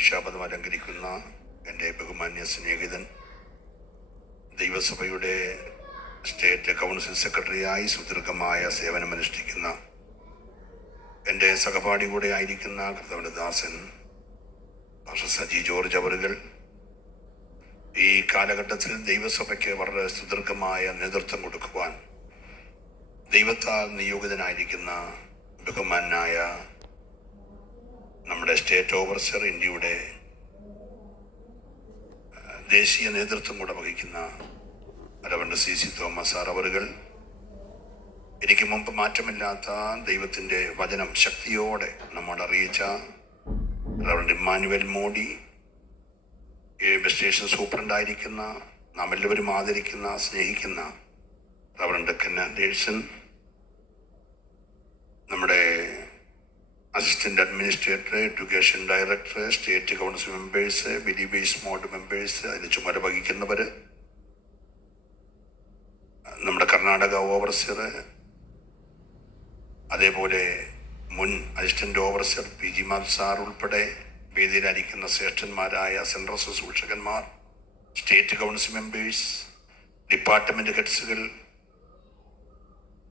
അഭിഷേകം അലങ്കരിക്കുന്ന എൻ്റെ ബഹുമാന്യ സ്നേഹിതൻ, ദൈവസഭയുടെ സ്റ്റേറ്റ് കൗൺസിൽ സെക്രട്ടറിയായി സുദീർഘമായ സേവനമനുഷ്ഠിക്കുന്ന എൻ്റെ സഹപാഠി കൂടെ ആയിരിക്കുന്ന കർത്താവിൻ്റെ ദാസൻ ഡോക്ടർ സജി ജോർജ് അവറുകൾ, ഈ കാലഘട്ടത്തിൽ ദൈവസഭയ്ക്ക് വളരെ സുദീർഘമായ നേതൃത്വം കൊടുക്കുവാൻ ദൈവത്താൽ നിയോഗിതനായിരിക്കുന്ന ബഹുമാനായ നമ്മുടെ സ്റ്റേറ്റ് ഓവർസിയർ, ഇന്ത്യയുടെ ദേശീയ നേതൃത്വം കൂടെ വഹിക്കുന്ന റവറൻഡ് CC തോമസ് സാർ അവറുകൾ, എനിക്ക് മുമ്പ് മാറ്റമില്ലാത്ത ദൈവത്തിൻ്റെ വചനം ശക്തിയോടെ നമ്മോട് അറിയിച്ച റവറൻഡ് ഇമ്മാനുവൽ മോഡി, സ്റ്റേഷൻ സൂപ്രണ്ടായിരിക്കുന്ന നാം എല്ലാവരും ആദരിക്കുന്ന സ്നേഹിക്കുന്ന റവറൻഡ് കെന്നഡേഴ്സൺ, നമ്മുടെ assistant administrator, education director, state council members, believers mode members, അതിന് ചുമതല വഹിക്കുന്നവർ, നമ്മുടെ കർണാടക ഓവർസിയർ, അതേപോലെ മുൻ assistant overseer PG Madhu sir ഉൾപ്പെടെ വേദിയിലായിരിക്കുന്ന ശ്രേഷ്ഠന്മാരായ സെൻട്രൽ ശുശ്രൂഷകന്മാർ, സ്റ്റേറ്റ് കൗൺസിൽ മെമ്പേഴ്സ്, ഡിപ്പാർട്ട്മെന്റ് ഹെഡ്സുകൾ,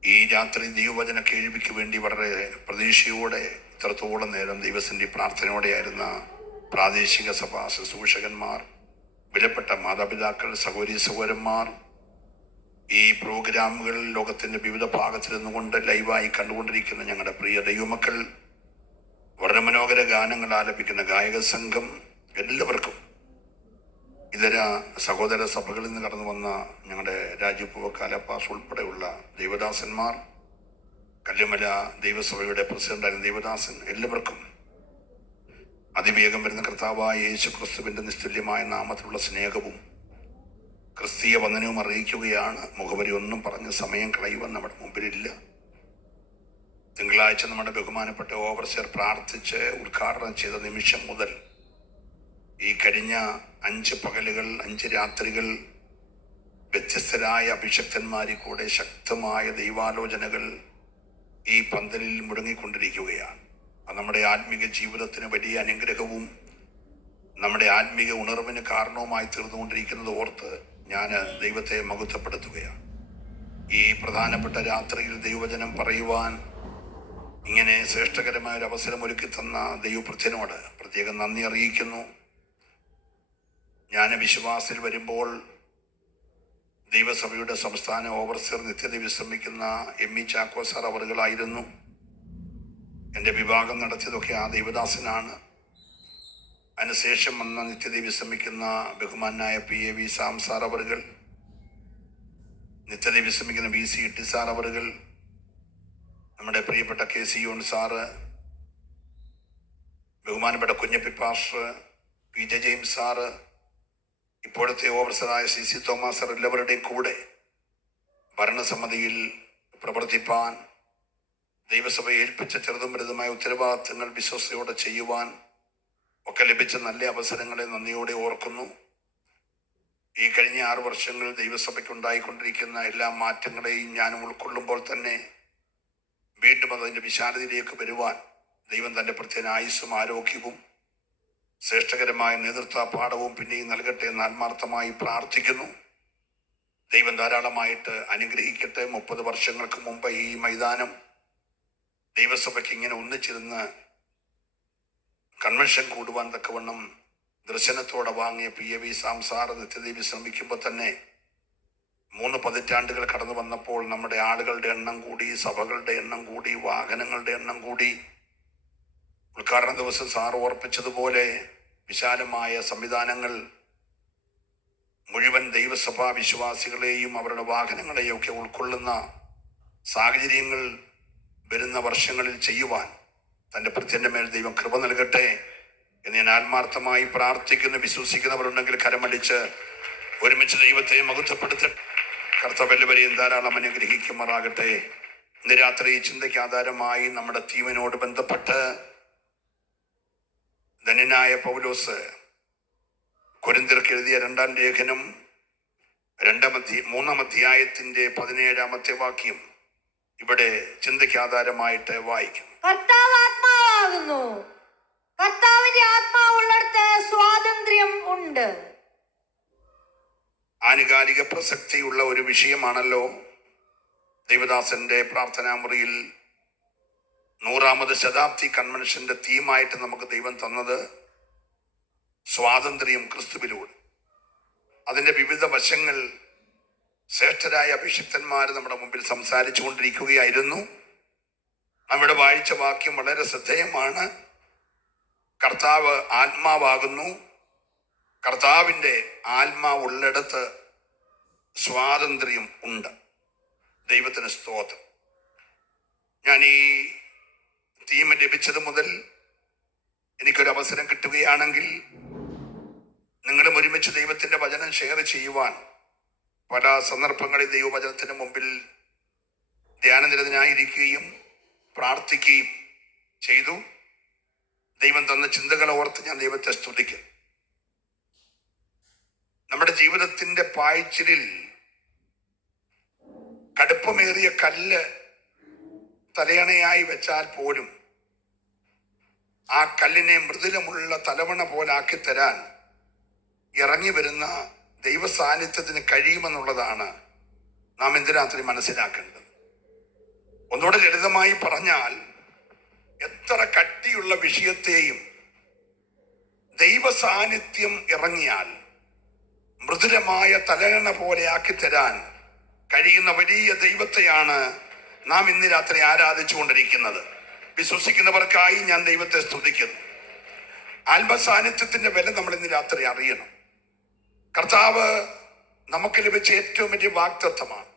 ഈ രാത്രി ദൈവവചന കേൾവിക്ക് വേണ്ടി വളരെ പ്രതീക്ഷയോടെ ഇത്രത്തോളം നേരം ദൈവത്തിൻ്റെ പ്രാർത്ഥനയോടെയായിരുന്ന പ്രാദേശിക സഭാ ശുശ്രൂഷകന്മാർ, വിലപ്പെട്ട മാതാപിതാക്കൾ, സഹോദരീ സഹോദരന്മാർ, ഈ പ്രോഗ്രാമുകൾ ലോകത്തിൻ്റെ വിവിധ ഭാഗത്തിൽ നിന്നുകൊണ്ട് ലൈവായി കണ്ടുകൊണ്ടിരിക്കുന്ന ഞങ്ങളുടെ പ്രിയ ദൈവമക്കൾ, വളരെ മനോഹര ഗാനങ്ങൾ ആലപിക്കുന്ന ഗായക സംഘം, എല്ലാവർക്കും ഇതര സഹോദര സഭകളിൽ നിന്ന് കടന്നു വന്ന ഞങ്ങളുടെ രാജീവ് പൂവക്കാലപ്പാസ് ഉൾപ്പെടെയുള്ള ദൈവദാസന്മാർ, കല്ലുമല ദൈവസഭയുടെ പ്രസിഡന്റായിരുന്ന ദൈവദാസൻ, എല്ലാവർക്കും അതിവേഗം വരുന്ന കർത്താവായ യേശു ക്രിസ്തുവിൻ്റെ നിസ്തുല്യമായ നാമത്തിലുള്ള സ്നേഹവും ക്രിസ്തീയ വന്ദനവും അറിയിക്കുകയാണ്. മുഖവരി ഒന്നും പറഞ്ഞ് സമയം കളയുവാൻ നമ്മുടെ മുമ്പിലില്ല. തിങ്കളാഴ്ച നമ്മുടെ ബഹുമാനപ്പെട്ട ഓവർസിയർ പ്രാർത്ഥിച്ച് ഉദ്ഘാടനം ചെയ്ത നിമിഷം മുതൽ ഈ കഴിഞ്ഞ 5 പകലുകൾ 5 രാത്രികൾ വ്യത്യസ്തരായ അഭിഷക്തന്മാരിൽ കൂടെ ശക്തമായ ദൈവാലോചനകൾ ഈ പന്തലിൽ മുടങ്ങിക്കൊണ്ടിരിക്കുകയാണ്. അത് നമ്മുടെ ആത്മീക ജീവിതത്തിന് വലിയ അനുഗ്രഹവും നമ്മുടെ ആത്മീക ഉണർവിന് കാരണവുമായി തീർന്നുകൊണ്ടിരിക്കുന്നത് ഓർത്ത് ഞാൻ ദൈവത്തെ മഹത്വപ്പെടുത്തുകയാണ്. ഈ പ്രധാനപ്പെട്ട രാത്രിയിൽ ദൈവവചനം പറയുവാൻ ഇങ്ങനെ ശ്രേഷ്ഠകരമായ ഒരു അവസരം ഒരുക്കി തന്ന ദൈവഭൃത്യനോട് പ്രത്യേകം നന്ദി അറിയിക്കുന്നു. ഞാൻ വിശ്വാസത്തിൽ വരുമ്പോൾ ദൈവസഭയുടെ സംസ്ഥാന ഓവർസിയർ നിത്യത വിശ്രമിക്കുന്ന ME ചാക്കോ സാർ അവറുകളായിരുന്നു. എൻ്റെ വിഭാഗം നടത്തിയതൊക്കെ ആ ദൈവദാസനാണ്. അതിനുശേഷം വന്ന നിത്യത വിശ്രമിക്കുന്ന ബഹുമാനായ PAV സാം സാർ അവറുകൾ, നിത്യത വിശ്രമിക്കുന്ന VC ഇട്ടി സാർ അവറുകൾ, നമ്മുടെ പ്രിയപ്പെട്ട KC യോൺ സാറ്, ബഹുമാനപ്പെട്ട Kunjappi pastor, PJ James sir, ഇപ്പോഴത്തെ ഓവർസിയറായ CC തോമസ് സാർ, എല്ലാവരുടെയും കൂടെ ഭരണസമിതിയിൽ പ്രവർത്തിപ്പാൻ, ദൈവസഭയെ ഏൽപ്പിച്ച ചെറുതും വലുതുമായ ഉത്തരവാദിത്തങ്ങൾ വിശ്വസ്തയോടെ ചെയ്യുവാൻ ഒക്കെ ലഭിച്ച നല്ല അവസരങ്ങളെ നന്ദിയോടെ ഓർക്കുന്നു. ഈ കഴിഞ്ഞ 6 വർഷങ്ങളിൽ ദൈവസഭയ്ക്കുണ്ടായിക്കൊണ്ടിരിക്കുന്ന എല്ലാ മാറ്റങ്ങളെയും ഞാൻ ഉൾക്കൊള്ളുമ്പോൾ തന്നെ വീണ്ടും അതിൻ്റെ വിശാലതയിലേക്ക് വരുവാൻ ദൈവം തൻ്റെ പ്രത്യേക ആയുസ്സും ആരോഗ്യവും ശ്രേഷ്ഠകരമായ നേതൃത്വ പാഠവും പിന്നെയും നൽകട്ടെ എന്ന് ആത്മാർത്ഥമായി പ്രാർത്ഥിക്കുന്നു. ദൈവം ധാരാളമായിട്ട് അനുഗ്രഹിക്കട്ടെ. 30 വർഷങ്ങൾക്ക് മുമ്പ് ഈ മൈതാനം ദൈവസഭയ്ക്ക് ഇങ്ങനെ ഒന്നിച്ചിരുന്ന് കൺവെൻഷൻ കൂടുവാൻ തക്കവണ്ണം ദർശനത്തോടെ വാങ്ങിയ PAV സാം സാർ നിത്യത വിശ്രമിക്കുമ്പോൾ തന്നെ 3 പതിറ്റാണ്ടുകൾ കടന്നു വന്നപ്പോൾ നമ്മുടെ ആളുകളുടെ എണ്ണം കൂടി, സഭകളുടെ എണ്ണം കൂടി, വാഹനങ്ങളുടെ എണ്ണം കൂടി. ഉദ്ഘാടന ദിവസം സാർ ഓർപ്പിച്ചതുപോലെ വിശാലമായ സംവിധാനങ്ങൾ മുഴുവൻ ദൈവസഭാ വിശ്വാസികളെയും അവരുടെ വാഹനങ്ങളെയും ഒക്കെ ഉൾക്കൊള്ളുന്ന സാഹചര്യങ്ങൾ വരുന്ന വർഷങ്ങളിൽ ചെയ്യുവാൻ തൻ്റെ ഭൃത്യൻ്റെ മേൽ ദൈവം കൃപ നൽകട്ടെ എന്ന് ഞാൻ ആത്മാർത്ഥമായി പ്രാർത്ഥിക്കുന്നു. വിശ്വസിക്കുന്നവരുണ്ടെങ്കിൽ കരമടിച്ച് ഒരുമിച്ച് ദൈവത്തെ മഹത്വപ്പെടുത്തട്ടെ. കർത്താവ് എല്ലാവരെയും ധാരാളം അനുഗ്രഹിക്കുമാറാകട്ടെ. ഇന്ന് രാത്രി ചിന്തയ്ക്ക് ആധാരമായി നമ്മുടെ തീമിനോട് ബന്ധപ്പെട്ട് ധന്യനായ പൗലോസ് കൊരിന്ത്യർക്ക് എഴുതിയ 2-ാം ലേഖനം 3-ാം അധ്യായത്തിന്റെ 17-ാമത്തെ വാക്യം ഇവിടെ ചിന്തയ്ക്ക് ആധാരമായിട്ട് വായിക്കും. കർത്താവ് ആത്മാവാകുന്നു. കർത്താവിന്റെ ആത്മാവുള്ളിടത്ത് ഉണ്ട്. ആനുകാലിക പ്രസക്തിയുള്ള ഒരു വിഷയമാണല്ലോ ദേവദാസന്റെ പ്രാർത്ഥനാ മുറിയിൽ 100ാമത് ശതാബ്ദി കൺവെൻഷന്റെ തീമായിട്ട് നമുക്ക് ദൈവം തന്നത് സ്വാതന്ത്ര്യം ക്രിസ്തുവിലൂടെ. അതിന്റെ വിവിധ വശങ്ങൾ ശ്രേഷ്ഠരായ അഭിഷിക്തന്മാർ നമ്മുടെ മുമ്പിൽ സംസാരിച്ചു കൊണ്ടിരിക്കുകയായിരുന്നു. നമ്മുടെ വായിച്ച വാക്യം വളരെ ശ്രദ്ധേയമാണ്. കർത്താവ് ആത്മാവാകുന്നു, കർത്താവിൻ്റെ ആത്മാവുള്ളിടത്ത് സ്വാതന്ത്ര്യം ഉണ്ട്. ദൈവത്തിന് സ്തോത്രം. ഞാൻ ഈ തീം ലഭിച്ചത് മുതൽ എനിക്കൊരവസരം കിട്ടുകയാണെങ്കിൽ നിങ്ങളും ഒരുമിച്ച് ദൈവത്തിൻ്റെ വചനം ഷെയർ ചെയ്യുവാൻ പല സന്ദർഭങ്ങളിൽ ദൈവവചനത്തിന് മുമ്പിൽ ധ്യാനനിരതനായിരിക്കുകയും പ്രാർത്ഥിക്കുകയും ചെയ്തു. ദൈവം തന്ന ചിന്തകളെ ഓർത്ത് ഞാൻ ദൈവത്തെ സ്തുതിക്കും. നമ്മുടെ ജീവിതത്തിൻ്റെ പായ്ച്ചിലിൽ കടുപ്പമേറിയ കല്ല് തലയണയായി വെച്ചാൽ പോലും ആ കല്ലിനെ മൃദുലമുള്ള തലവണ പോലാക്കി തരാൻ ഇറങ്ങി വരുന്ന ദൈവ സാന്നിധ്യത്തിന് കഴിയുമെന്നുള്ളതാണ് നാം ഇന്ന് രാത്രി മനസ്സിലാക്കേണ്ടത്. ഒന്നുകൂടെ ലളിതമായി പറഞ്ഞാൽ, എത്ര കട്ടിയുള്ള വിഷയത്തെയും ദൈവ സാന്നിധ്യം ഇറങ്ങിയാൽ മൃദുലമായ തലയണ പോലെ ആക്കി തരാൻ കഴിയുന്ന വലിയ ദൈവത്തെയാണ് നാം ഇന്ന് രാത്രി ആരാധിച്ചു കൊണ്ടിരിക്കുന്നത്. വിശ്വസിക്കുന്നവർക്കായി ഞാൻ ദൈവത്തെ സ്തുതിക്കുന്നു. ആത്മസാന്നിധ്യത്തിന്റെ വില നമ്മൾ ഇന്ന് രാത്രി അറിയണം. കർത്താവ് നമുക്ക് ലഭിച്ച ഏറ്റവും വലിയ വാഗ്ദത്തമാണ്.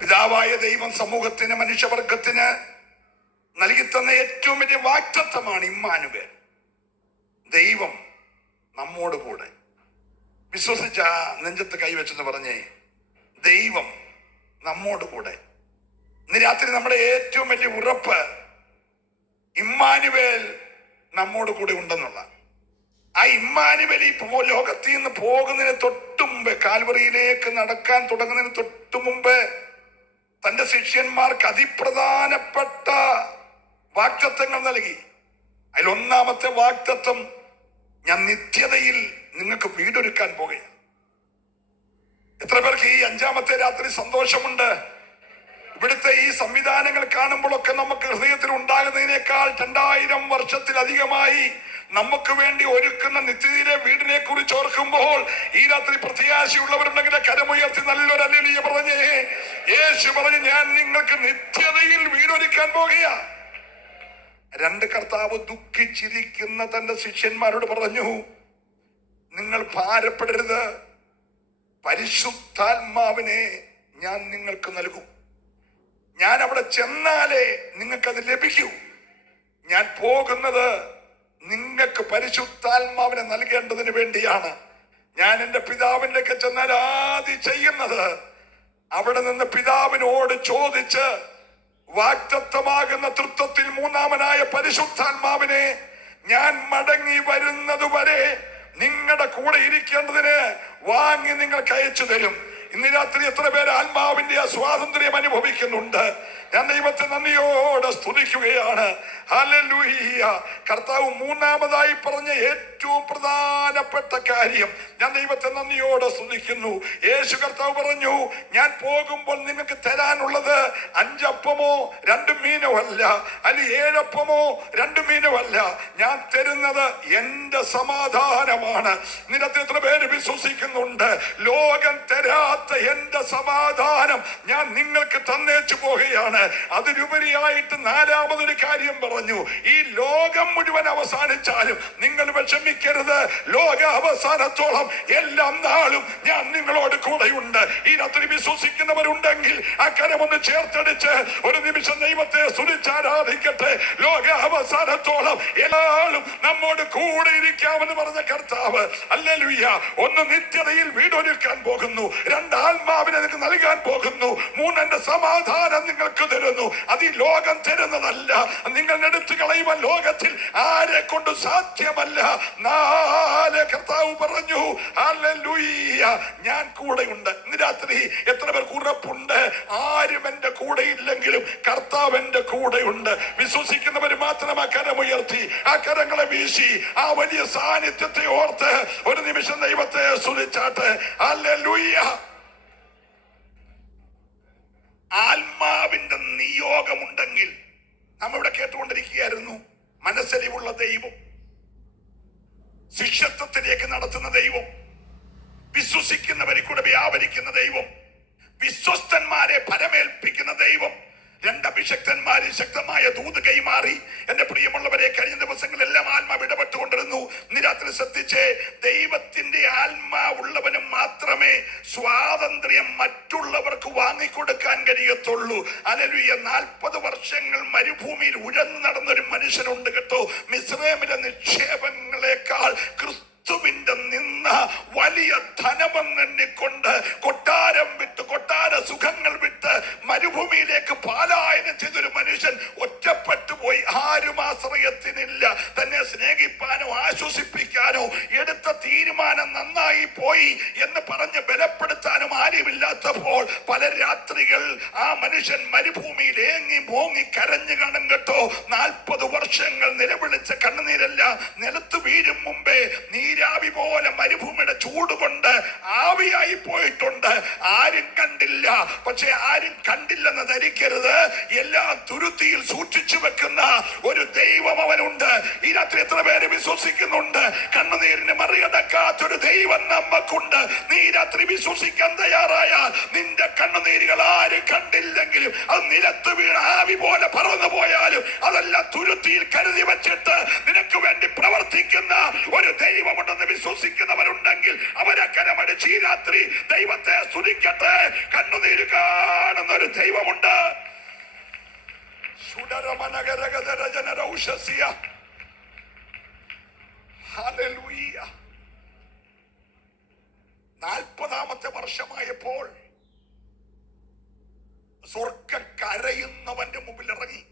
പിതാവായ ദൈവം സമൂഹത്തിന്, മനുഷ്യവർഗത്തിന് നൽകിത്തന്ന ഏറ്റവും വലിയ വാഗ്ദത്തമാണ് ഇമ്മാനുവേൽ. ദൈവം നമ്മോട് കൂടെ. വിശ്വസിച്ച നെഞ്ചത്ത് കൈവച്ചെന്ന് പറഞ്ഞേ, ദൈവം നമ്മോട് കൂടെ. ഇന്ന് രാത്രി നമ്മുടെ ഏറ്റവും വലിയ ഉറപ്പ് ഇമ്മാനുവേൽ നമ്മോട് കൂടെ ഉണ്ടെന്നുള്ള. ആ ഇമ്മാനുവേൽ ഈ ലോകത്തിൽ നിന്ന് പോകുന്നതിന് തൊട്ടു മുമ്പ്, കാൽവറിയിലേക്ക് നടക്കാൻ തുടങ്ങുന്നതിന് തൊട്ടു മുമ്പ് തന്റെ ശിഷ്യന്മാർക്ക് അതിപ്രധാനപ്പെട്ട വാഗ്ദത്തങ്ങൾ നൽകി. അതിൽ ഒന്നാമത്തെ വാഗ്ദത്തം, ഞാൻ നിത്യതയിൽ നിങ്ങൾക്ക് വീടൊരുക്കാൻ പോകുകയാണ്. എത്ര പേർക്ക് ഈ 5ാമത്തെ രാത്രി സന്തോഷമുണ്ട്? ഇവിടുത്തെ ഈ സംവിധാനങ്ങൾ കാണുമ്പോഴൊക്കെ നമുക്ക് ഹൃദയത്തിൽ ഉണ്ടാകുന്നതിനേക്കാൾ 2000 വർഷത്തിലധികമായി നമുക്ക് വേണ്ടി ഒരുക്കുന്ന നിത്യതയിലെ വീടിനെ കുറിച്ച് ഓർക്കുമ്പോൾ ഈ രാത്രി പ്രത്യാശയുള്ളവരുണ്ടെങ്കിൽ കരമുയർത്തി നല്ലൊരു ഹല്ലേലൂയ പറഞ്ഞേ. യേശു പറഞ്ഞു, ഞാൻ നിങ്ങൾക്ക് നിത്യതയിൽ വീടൊരുക്കാൻ പോകുകയാ. 2 കർത്താവ് ദുഃഖിച്ചിരിക്കുന്ന തന്റെ ശിഷ്യന്മാരോട് പറഞ്ഞു, നിങ്ങൾ ഭാരപ്പെടരുത്, പരിശുദ്ധാത്മാവിനെ ഞാൻ നിങ്ങൾക്ക് നൽകും. ഞാൻ അവിടെ ചെന്നാലേ നിങ്ങൾക്കത് ലഭിക്കൂ. ഞാൻ പോകുന്നത് നിങ്ങൾക്ക് പരിശുദ്ധാത്മാവിനെ നൽകേണ്ടതിന് വേണ്ടിയാണ്. ഞാൻ എൻ്റെ പിതാവിൻ്റെയൊക്കെ ചെന്നാൽ ആദ്യം ചെയ്യുന്നത് അവിടെ നിന്ന് പിതാവിനോട് ചോദിച്ച് വാഗ്ദത്തമാകുന്ന തൃത്വത്തിൽ 3ാമനായ പരിശുദ്ധാത്മാവിനെ ഞാൻ മടങ്ങി വരുന്നത് വരെ നിങ്ങളുടെ കൂടെ ഇരിക്കേണ്ടതിന് വാങ്ങി നിങ്ങൾക്ക് അയച്ചു തരും. ഇന്ന് രാത്രി എത്ര പേര് ആത്മാവിന്റെ ആ സ്വാതന്ത്ര്യം അനുഭവിക്കുന്നുണ്ട്? ഞാൻ ദൈവത്തെ നന്ദിയോടെ സ്തുതിക്കുകയാണ്. ഹല്ലേലൂയ. കർത്താവ് 3ാമതായി പറഞ്ഞ ഏറ്റവും പ്രധാനപ്പെട്ട കാര്യം, ഞാൻ ദൈവത്തെ നന്ദിയോടെ സ്തുതിക്കുന്നു. യേശു കർത്താവ് പറഞ്ഞു, ഞാൻ പോകുമ്പോൾ നിങ്ങൾക്ക് തരാനുള്ളത് 5 അപ്പമോ 2 മീനോ അല്ല, അല്ലെങ്കിൽ 7 അപ്പമോ 2 മീനോ അല്ല. ഞാൻ തരുന്നത് എന്റെ സമാധാനമാണ്. നിരത്തി എത്ര പേര് വിശ്വസിക്കുന്നുണ്ട്? ലോകം തരാത്ത എന്റെ സമാധാനം ഞാൻ നിങ്ങൾക്ക് തന്നേച്ചു പോകുകയാണ്. അതിലുപരിയായിട്ട് 4ാമതൊരു കാര്യം പറഞ്ഞു, ഈ ലോകം മുഴുവൻ അവസാനിച്ചാലും നിങ്ങൾ വിഷമിക്കരുത്. ലോക അവസാനത്തോളം എല്ലാം നാളും ഞാൻ നിങ്ങളോട് കൂടെയുണ്ട്. ഈ രാത്രി വിശ്വസിക്കുന്നവരുണ്ടെങ്കിൽ ആ കരമൊന്ന് ചേർത്തടിച്ച് ഒരു നിമിഷം ദൈവത്തെ സ്തുതിച്ചാരാധിക്കട്ടെ. ലോക അവസാനത്തോളം എല്ലാവരും നമ്മോട് കൂടെ ഇരിക്കാമെന്ന് പറഞ്ഞ കർത്താവ്, ഹല്ലേലൂയ. 1 നിത്യതയിൽ വീടൊരുക്കാൻ പോകുന്നു, 2 ആത്മാവിനെ നിങ്ങൾക്ക് നൽകാൻ പോകുന്നു, 3 എന്റെ സമാധാനം നിങ്ങൾക്ക് തരുന്നു. അത് ഈ ലോകം തരുന്നതല്ല. നിങ്ങൾ എടുത്തു കളയുവാൻ ലോകത്തിൽ ആരെ കൊണ്ട് സാധ്യമല്ല. 4 പിന്നാലെ കർത്താവ് പറഞ്ഞു, ഹല്ലേലൂയ, ഞാൻ കൂടെയുണ്ട്. ഇന്ന് രാത്രി എത്ര പേർക്ക് ഉറപ്പുണ്ട്? ആരും എന്റെ കൂടെ ഇല്ലെങ്കിലും കർത്താവ് എന്റെ കൂടെയുണ്ട്. വിശ്വസിക്കുന്നവർ മാത്രം ആ കരമുയർത്തി, ആ കരങ്ങളെ വീശി, ആ വലിയ സാന്നിധ്യത്തെ ഓർത്ത് ഒരു നിമിഷം ദൈവത്തെ സ്തുതിച്ചാട്ട്. ഹല്ലേലൂയ. ആത്മാവിന്റെ നിയോഗമുണ്ടെങ്കിൽ നമ്മിവിടെ കേട്ടുകൊണ്ടിരിക്കുകയായിരുന്നു. മനസ്സലിവുള്ള ദൈവം, ശിഷ്യത്വത്തിലേക്ക് നടത്തുന്ന ദൈവം, വിശ്വസിക്കുന്നവരെ കൂടെ വ്യാപരിക്കുന്ന ദൈവം, വിശ്വസ്തന്മാരെ ഫലമേൽപ്പിക്കുന്ന ദൈവം, രണ്ട് അഭിഷക്തന്മാര് ശക്തമായ ദൂത് കൈമാറി. എന്റെ പ്രിയമുള്ളവരെ, കഴിഞ്ഞ ദിവസങ്ങളെല്ലാം ആത്മാവ് ഇടപെട്ടുകൊണ്ടിരുന്നു. ഇന്ന് രാത്രി ശ്രദ്ധിച്ചേ, ദൈവത്തിന്റെ ആത്മാവുള്ളവന് മാത്രമേ സ്വാതന്ത്ര്യം മറ്റുള്ളവർക്ക് വാങ്ങിക്കൊടുക്കാൻ കഴിയത്തുള്ളൂ. ഹല്ലേലൂയ. 40 വർഷങ്ങൾ മരുഭൂമിയിൽ ഉഴന്നു നടന്നൊരു മനുഷ്യനുണ്ട് കേട്ടോ. മിസ്രൈമിലെ നിക്ഷേപങ്ങളെക്കാൾ ക്രിസ്തുവിന്റെ നിന്ന വലിയ ധനമെന്നെണ്ണിക്കൊണ്ട് കൊട്ടാരം വിട്ട്, കൊട്ടാര സുഖങ്ങൾ വിട്ട് മരുഭൂമിയിലേക്ക് പാലായനം ചെയ്തൊരു മനുഷ്യൻ ഒറ്റപ്പെട്ടു പോയി. ആരും ആശ്രയത്തിനില്ല. തന്നെ സ്നേഹിപ്പാനോ ആശ്വസിപ്പിക്കാനോ എടുത്ത തീരുമാനം നന്നായി പോയി എന്ന് പറഞ്ഞ് ബലപ്പെടുത്താനും ആരുമില്ലാത്തപ്പോൾ പല രാത്രികൾ ആ മനുഷ്യൻ മരുഭൂമിയിൽ ഏങ്ങി പോങ്ങി കരഞ്ഞു കാണും കേട്ടോ. 40 വർഷങ്ങൾ നിലവിളിച്ച കണ്ണുനീരല്ല നിലത്ത് വീഴും മുമ്പേ നീരാവി പോലെ മരുഭൂമിയുടെ ചൂടുകൊണ്ട് ആവിയായി പോയിട്ടുണ്ട്. ആരും കണ്ടില്ല. പക്ഷെ ആരും കണ്ടില്ലെന്ന് ധരിക്കരുത്. എല്ലാം തുരുത്തിയിൽ സൂക്ഷിച്ചു വെക്കുന്ന ഒരു ദൈവം അവനുണ്ട്. ഈ രാത്രി എത്ര പേര് വിശ്വസിക്കുന്നുണ്ട്? കണ്ണുനീരിന് മറികടക്കാത്തൊരു ദൈവം നമുക്കുണ്ട്. നീ രാത്രി വിശ്വസിക്കാൻ തയ്യാറായാൽ നിന്റെ കണ്ണുനീരുകൾ ആരും കണ്ടില്ലെങ്കിലും അത് നിലത്ത് വീണ ആവി പോലെ പറന്നു പോയാലും അതെല്ലാം തുരുത്തിയിൽ കരുതി വെച്ചിട്ട് നിനക്ക് വേണ്ടി പ്രവർത്തിക്കുന്ന ഒരു ദൈവമുണ്ടെന്ന് വിശ്വസിക്കുന്നവരുണ്ടെങ്കിൽ അവരെ കരമടിച്ച് ഈ രാത്രി ദൈവത്തെ സ്തുതിക്കട്ടെ. കണ്ണുനീര് കാണുന്ന ഒരു ദൈവമുണ്ട്. 40ാമത്തെ വർഷമായപ്പോൾ സ്വർഗ്ഗം കരയുന്നവന്റെ മുമ്പിൽ ഇറങ്ങി.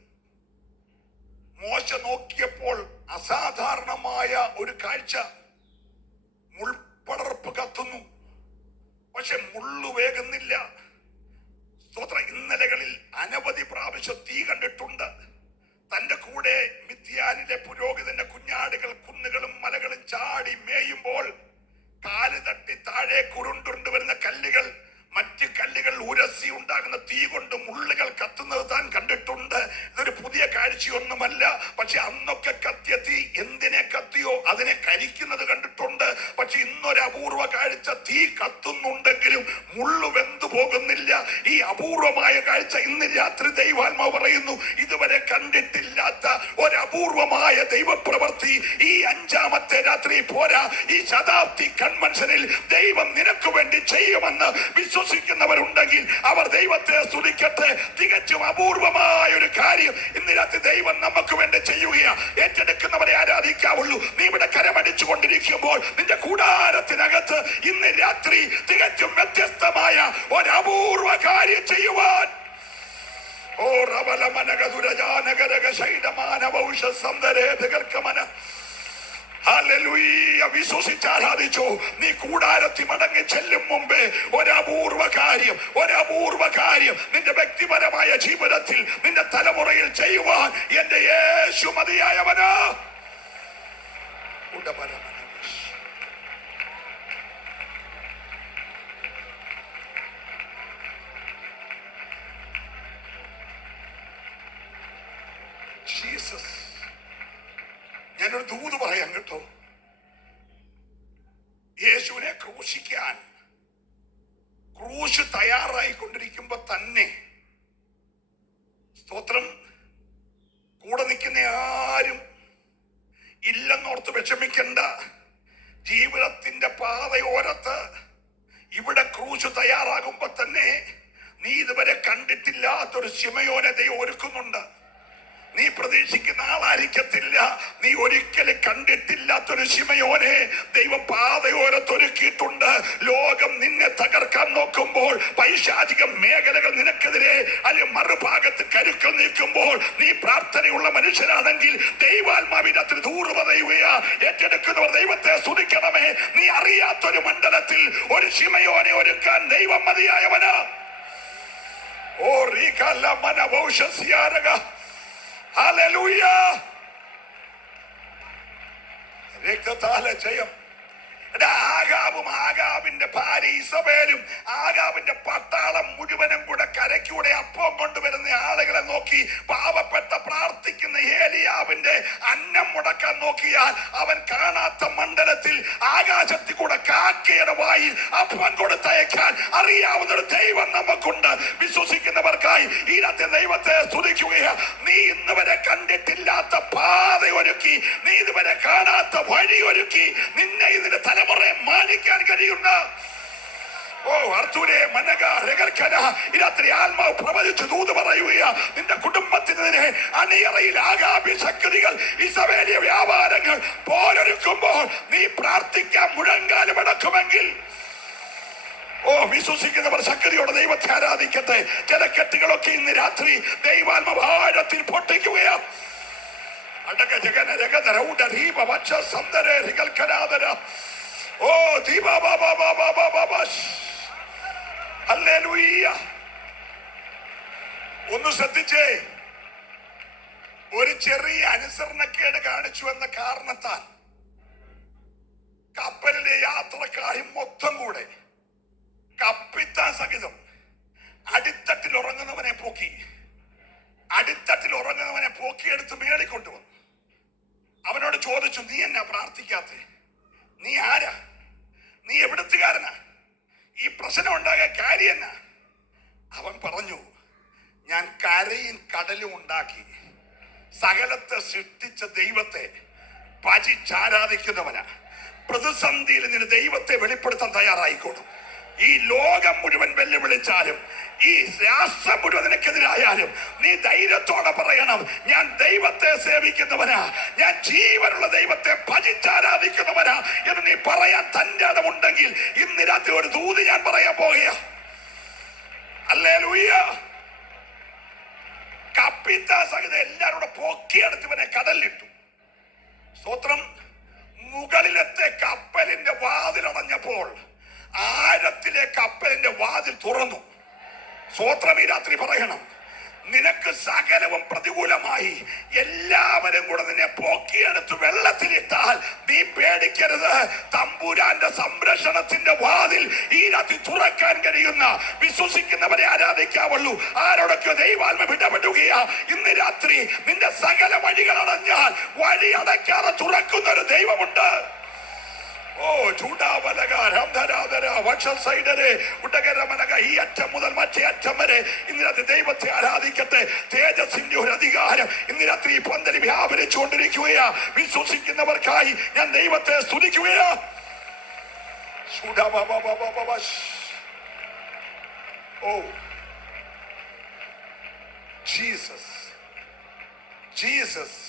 മോശ നോക്കിയപ്പോൾ അസാധാരണമായ ഒരു കാഴ്ച. മുൾപ്പടർപ്പ് കത്തുന്നു, പക്ഷെ മുള്ളു വേകുന്നില്ല. സ്തോത്രം. ഇന്നലകളിൽ അനവധി പ്രാവശ്യം തീ കണ്ടിട്ടുണ്ട്. തന്റെ കൂടെ മിദ്യാനിലെ പുരോഹിതന്റെ കുഞ്ഞാടുകൾ കുന്നുകളും മലകളും ചാടി മേയുമ്പോൾ കാല് തട്ടി താഴെ കുരുണ്ടുരുണ്ട് വരുന്ന കല്ലുകൾ, മറ്റ് കല്ലുകൾ ഉരസി ഉണ്ടാകുന്ന തീ കൊണ്ട് മുള്ളുകൾ കത്തുന്നത് താൻ കണ്ടിട്ടുണ്ട്. ഇതൊരു പുതിയ കാഴ്ചയൊന്നുമല്ല. പക്ഷെ അന്നൊക്കെ കത്തിയ തീ എന്തിനെ കത്തിയോ അതിനെ കരിക്കുന്നത് കണ്ടിട്ടുണ്ട്. പക്ഷെ ഇന്നൊരു അപൂർവ കാഴ്ച, തീ കത്തുന്നുണ്ടെങ്കിലും മുള്ളു വെന്തു പോകുന്നില്ല. ഈ അപൂർവമായ കാഴ്ച ഇന്ന് രാത്രി ദൈവാത്മാവ് പറയുന്നു, ഇതുവരെ കണ്ടിട്ടില്ലാത്ത ഒരപൂർവമായ ദൈവപ്രവൃത്തി ഈ 5ാമത്തെ രാത്രി പോരാ, ഈ ശതാബ്ദി കൺവെൻഷനിൽ ദൈവം നിനക്ക് വേണ്ടി ചെയ്യുമെന്ന് വിശ്വസിക്കുന്നവരുണ്ടെങ്കിൽ അവർ ദൈവത്തെ സ്തുതിക്കട്ടെ. തികച്ചും അപൂർവമായ ഒരു കാര്യം ഇന്ന് രാത്രി ദൈവം നമുക്ക് വേണ്ടി ചെയ്യുകയാ. ഏറ്റെടുക്കുന്നവരെ ആരാധിക്കാവുള്ളൂ. നീ ഇവിടെ കരമടിച്ചു കൊണ്ടിരിക്കുമ്പോൾ നിന്റെ കൂടാരത്തിനകത്ത് ഇന്ന് രാത്രി തികച്ചും വ്യത്യസ്തമായ ഒരു അപൂർവ കാര്യം ചെയ്യുവാൻ ഓ റവലമനഗദുരജാനഗരഗ ശൈഡമാനവൗഷ സന്ദരേതകർക്കമന. ഹല്ലേലൂയ. വിശ്വസിച്ച് ആരാധിച്ചു. നീ കൂടാരത്തിൽ മടങ്ങി ചെല്ലും മുമ്പേ ഒരപൂർവ കാര്യം നിന്റെ വ്യക്തിപരമായ ജീവിതത്തിൽ നിന്റെ തലമുറയിൽ ചെയ്യുവാൻ എന്റെ യേശു മതിയായവനാ. ജീസസ്. ഞാനൊരു ദൂത് പറയാം കേട്ടോ. യേശുവിനെ ക്രൂശിക്കാൻ ക്രൂശ് തയ്യാറായിക്കൊണ്ടിരിക്കുമ്പോ തന്നെ, സ്തോത്രം, കൂടെ നിൽക്കുന്ന ആരും ഇല്ലെന്നോർത്ത് വിഷമിക്കണ്ട. ജീവിതത്തിന്റെ പാതയോരത്ത് ഇവിടെ ക്രൂശ് തയ്യാറാകുമ്പോ തന്നെ നീ ഇതുവരെ കണ്ടിട്ടില്ലാത്തൊരു ശിമയോനെ ദൈവം ഒരുക്കുന്നുണ്ട്. നീ പ്രതീക്ഷിക്കുന്ന ആളായിരിക്കത്തില്ല. നീ ഒരിക്കലും കണ്ടിട്ടില്ലാത്തൊരു ശിമയോനെ ദൈവം പാതയോരത്തൊരുക്കിയിട്ടുണ്ട്. ലോകം നിന്നെ തകർക്കാൻ നോക്കുമ്പോൾ, പൈശാചിക മേഖലകൾ നിനക്കെതിരെ അല്ലെങ്കിൽ മറുഭാഗത്ത് കരുക്കൾ നീക്കുമ്പോൾ, നീ പ്രാർത്ഥനയുള്ള മനുഷ്യനാണെങ്കിൽ ദൈവാത്മാവിന്റെ അത്ര ദൂർവതയുകയാ. ഏറ്റെടുക്കുന്നവർ ദൈവത്തെ സ്തുതിക്കണമേ. നീ അറിയാത്തൊരു മണ്ഡലത്തിൽ ഒരു ശിമയോനെ ഒരുക്കാൻ ദൈവം മതിയായവനാ. ഓ റീകല മനവൗഷസിയാരക. ഹല്ലേലൂയ. രക്തത്താലെ ജയം. ആഗാബും ആഗാബിന്റെ ഭാര്യ ഇസബേലും ആഗാബിന്റെ പട്ടാളം മുഴുവനും കൂടെ കരയ്ക്കൂടെ അപ്പം കൊണ്ടുവരുന്ന ആളുകളെ നോക്കി പാവപ്പെട്ട പ്രാർത്ഥിക്കുന്ന ഏലിയാവിന്റെ അന്നം മുടക്കാൻ നോക്കിയാൽ അവൻ കാണാത്ത മണ്ഡലത്തിൽ ആകാശത്തിൽ കൂടെ കാക്കയുടെ വായിൽ അപ്പം കൊടുത്തയക്കാൻ അറിയാവുന്ന ഒരു ദൈവം നമുക്കുണ്ട്. വിശ്വസിക്കുന്നവർക്കായി ഈ രാത്രി ദൈവത്തെ സ്തുതിക്കുകയാ. നീ ഇന്ന് വരെ കണ്ടിട്ടില്ലാത്ത പാത ഒരുക്കി, നീ ഇതുവരെ കാണാത്ത വഴി ഒരുക്കി, നിന്നെ ഇതിന്റെ തലമുറയെ മാനിക്കാൻ കഴിയുന്ന രാത്രി ആത്മാവ് പ്രവചിച്ച് ദൂത് പറയുകയാ. നിന്റെ കുടുംബത്തിനെതിരെ അണിയറയിൽ ആഗാബി ശക്തികൾ, ഇസബേലിയ വ്യാപാരങ്ങൾ പോലൊരുക്കുമ്പോൾ നീ പ്രാർത്ഥിക്കാൻ മുഴങ്കാലം അടക്കുമെങ്കിൽ, വിശ്വസിക്കുന്നവർ ശക്തിയോടെ ദൈവത്തെ ആരാധിക്കട്ടെ. ചില കെട്ടുകളൊക്കെ ഇന്ന് രാത്രി ദൈവാത്മാവ് ആഴത്തിൽ പൊട്ടിക്കുകയാ. ഒന്ന് ശ്രദ്ധിച്ചേ. ഒരു ചെറിയ അനുസരണക്കേട് കാണിച്ചു എന്ന കാരണത്താൽ കപ്പലിലെ യാത്രക്കാരും മൊത്തം കൂടെ കപ്പിത്താൻ സഹിതം അടിത്തട്ടിൽ ഉറങ്ങുന്നവനെ പോക്കിയെടുത്ത് മേളിക്കൊണ്ടുവന്നു. അവനോട് ചോദിച്ചു, നീ എന്നാ പ്രാർത്ഥിക്കാത്തെ? നീ ആരാ? നീ എവിടത്തുകാരനാ? ഈ പ്രശ്നം ഉണ്ടാകാൻ കാര്യം എന്നാ? അവൻ പറഞ്ഞു, ഞാൻ കരയും കടലും ഉണ്ടാക്കി സകലത്തെ സൃഷ്ടിച്ച ദൈവത്തെ ഭജിച്ചാരാധിക്കുന്നവനാ. പ്രതിസന്ധിയിൽ നിന്ന് ദൈവത്തെ വെളിപ്പെടുത്താൻ തയ്യാറായിക്കോളും. ഈ ലോകം മുഴുവൻ വെല്ലുവിളിച്ചാലും, ഈ രാഷ്ട്രം മുഴുവൻ നിനക്കെതിരായാലും നീ ധൈര്യത്തോടെ പറയണം, ഞാൻ ദൈവത്തെ സേവിക്കുന്നവനാ, ഞാൻ ജീവനുള്ള ദൈവത്തെ ഭജിച്ചാരാധിക്കുന്നവനാ എന്ന് നീ പറയാൻ തന്റെ ഇടമുണ്ടെങ്കിൽ ഇന്ന് രാത്രി ഒരു ദൂത് ഞാൻ പറയാൻ പോകുക. ഹല്ലേലൂയ. കപ്പിത്താൻ സഹിതം എല്ലാവരും പൊക്കിയെടുത്തവനെ കടലിലിട്ടു. സ്തോത്രം. മുകളിലത്തെ കപ്പലിന്റെ വാതിലടഞ്ഞപ്പോൾ ആഴത്തിലെ കപ്പലിന്റെ വാതിൽ തുറന്നു. സ്തോത്രം. ഈ രാത്രി പറയണം, നിനക്ക് സകലവും പ്രതികൂലമായി എല്ലാവരും കൂടെ നിന്നെ പൊക്കിയെടുത്ത് വെള്ളത്തിലിട്ടാൽ നീ പേടിക്കരുത്. തമ്പുരാന്റെ സംരക്ഷണത്തിന്റെ വാതിൽ ഈ രാത്രി തുറക്കാൻ കഴിയുന്ന വിശ്വസിക്കുന്നവരെ ആരാധിക്കാവുള്ളൂ. ആരോടൊക്കെ ദൈവാത്മാവ് ഇടപെടുകയാ. ഇന്ന് രാത്രി നിന്റെ സകല വഴികൾ അടഞ്ഞാൽ വഴി അടയ്ക്കാതെ തുറക്കുന്ന ഒരു ദൈവമുണ്ട്. ഈ അറ്റം മുതൽ മറ്റേ അറ്റം വരെ ഇന്ന് രാത്രി ദൈവത്തെ ആരാധിക്കട്ടെ. തേജസ്സിന്റെ ഒരു അധികാരം ഇന്ന് രാത്രി ഈ പന്തലിൽ വ്യാപരിച്ചുകൊണ്ടിരിക്കുകയാ. വിശ്വസിക്കുന്നവർക്കായി ഞാൻ ദൈവത്തെ സ്തുതിക്കുകയാ. Jesus